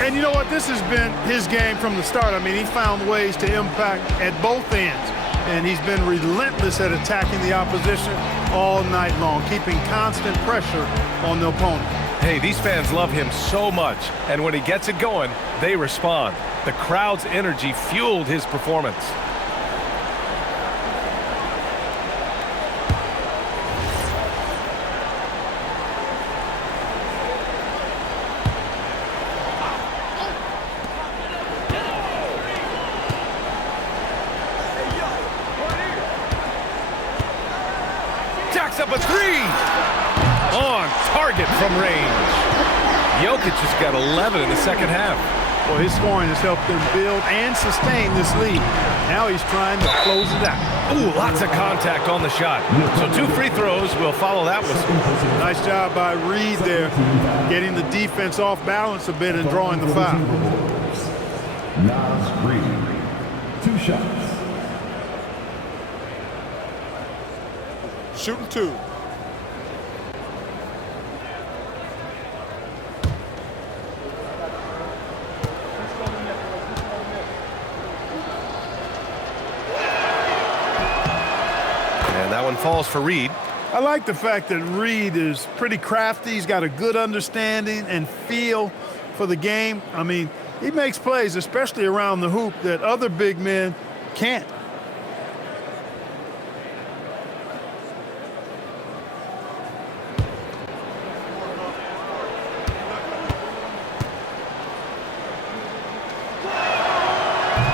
And you know what? This has been his game from the start. I mean, he found ways to impact at both ends. And he's been relentless at attacking the opposition all night long, keeping constant pressure on the opponent. Hey, these fans love him so much. And when he gets it going, they respond. The crowd's energy fueled his performance. Jacks up a three. On target from range. Jokic has got 11 in the second half. Well, his scoring has helped them build and sustain this lead. Now he's trying to close it out. Ooh, lots of contact on the shot. So 2 free throws will follow that whistle. Nice job by Reed there, getting the defense off balance a bit and drawing the foul. Nas Reed, 2 shots. Shooting 2. And that one falls for Reed. I like the fact that Reed is pretty crafty. He's got a good understanding and feel for the game. I mean, he makes plays, especially around the hoop, that other big men can't.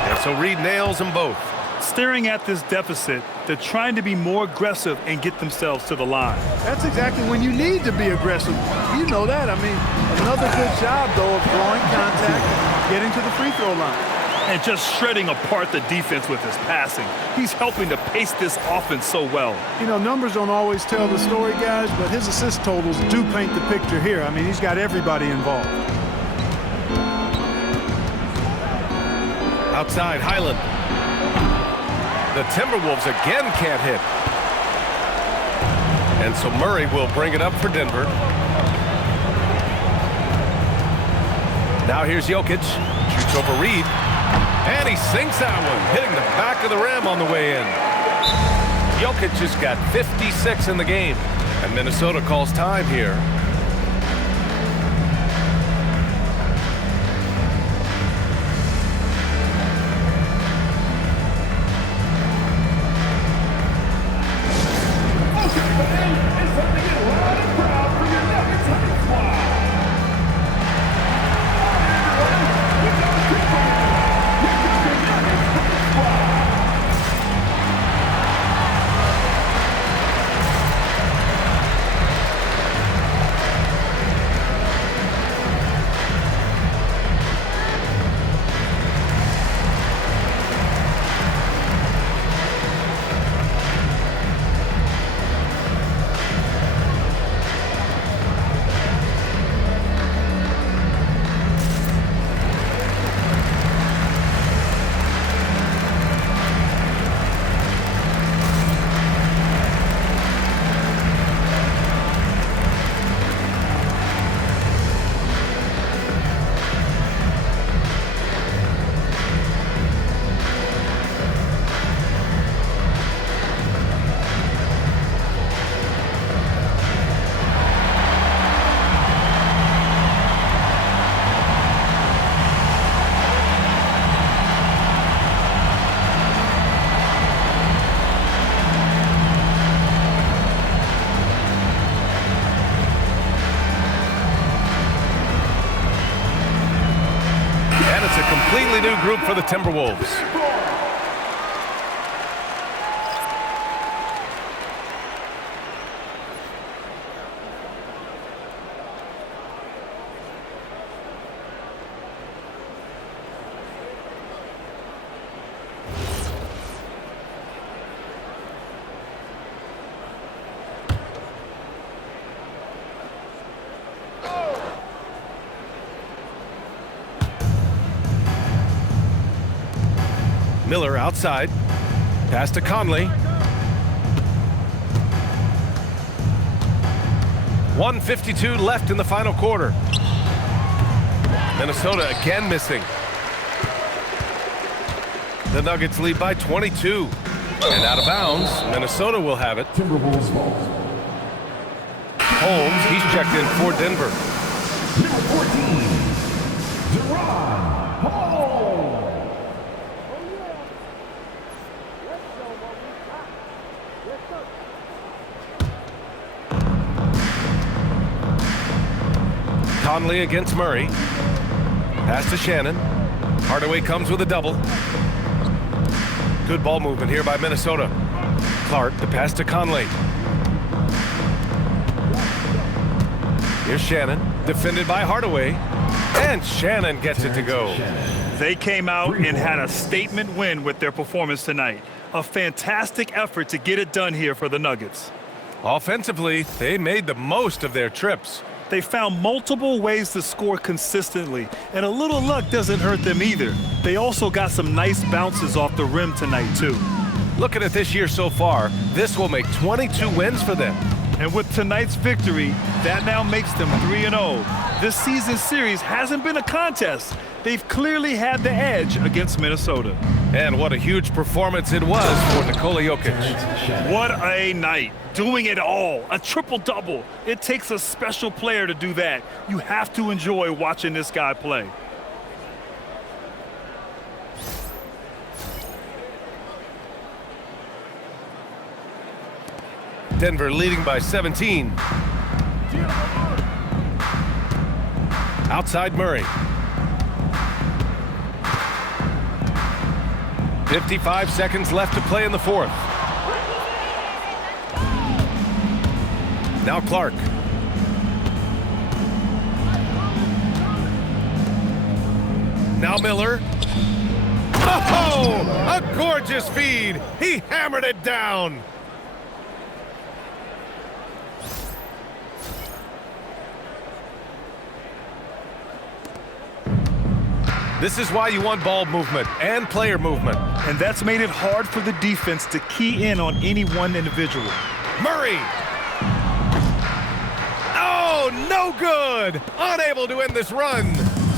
And so Reed nails them both. Staring at this deficit, they're trying to be more aggressive and get themselves to the line. That's exactly when you need to be aggressive. You know that. I mean, another good job, though, of drawing contact and getting to the free throw line. And just shredding apart the defense with his passing. He's helping to pace this offense so well. You know, numbers don't always tell the story, guys, but his assist totals do paint the picture here. I mean, he's got everybody involved. Outside, Highland. The Timberwolves again can't hit. And so Murray will bring it up for Denver. Now here's Jokic. Shoots over Reed. And he sinks that one, hitting the back of the rim on the way in. Jokic has got 56 in the game. And Minnesota calls time here. And it's a completely new group for the Timberwolves. Miller outside. Pass to Conley. 1:52 left in the final quarter. Minnesota again missing. The Nuggets lead by 22. And out of bounds, Minnesota will have it. Timberwolves ball. Holmes, he's checked in for Denver. Number 14, Deron Hall. Conley against Murray. Pass to Shannon. Hardaway comes with a double. Good ball movement here by Minnesota. Clark, the pass to Conley. Here's Shannon, defended by Hardaway. And Shannon gets it to go. They came out and had a statement win with their performance tonight. A fantastic effort to get it done here for the Nuggets. Offensively, they made the most of their trips. They found multiple ways to score consistently, and a little luck doesn't hurt them either. They also got some nice bounces off the rim tonight, too. Looking at this year so far, this will make 22 wins for them. And with tonight's victory, that now makes them 3-0. This season series hasn't been a contest. They've clearly had the edge against Minnesota. And what a huge performance it was for Nikola Jokic. What a night. Doing it all. A triple-double. It takes a special player to do that. You have to enjoy watching this guy play. Denver leading by 17. Outside Murray. 55 seconds left to play in the fourth. Now Clark. Now Miller. Oh, a gorgeous feed. He hammered it down. This is why you want ball movement and player movement. And that's made it hard for the defense to key in on any one individual. Murray. Oh, no good. Unable to end this run.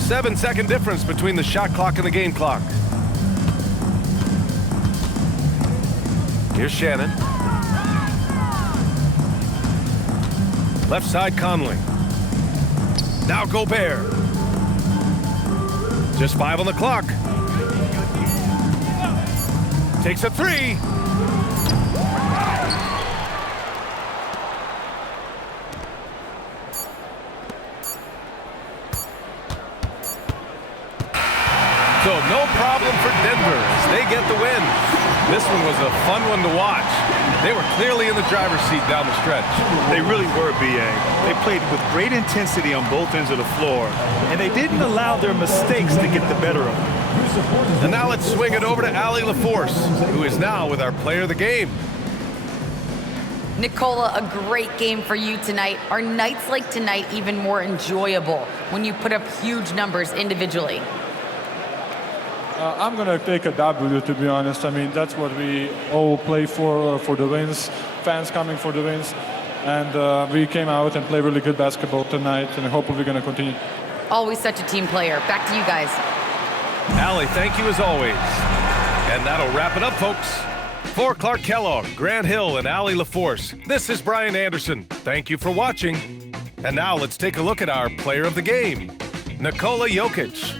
7-second difference between the shot clock and the game clock. Here's Shannon. Left side Conley. Now Gobert. Just 5 on the clock. Takes a three. So no problem for Denver as they get the win. This one was a fun one to watch. They were clearly in the driver's seat down the stretch. They really were, B.A. They played with great intensity on both ends of the floor, and they didn't allow their mistakes to get the better of them. And now let's swing it over to Allie LaForce, who is now with our player of the game. Nikola, a great game for you tonight. Are nights like tonight even more enjoyable when you put up huge numbers individually? I'm going to take a W, to be honest. I mean, that's what we all play for the wins, fans coming for the wins. And we came out and played really good basketball tonight, and hopefully we're going to continue. Always such a team player. Back to you guys. Allie, thank you as always. And that'll wrap it up, folks. For Clark Kellogg, Grant Hill, and Allie LaForce, this is Brian Anderson. Thank you for watching. And now let's take a look at our player of the game, Nikola Jokic.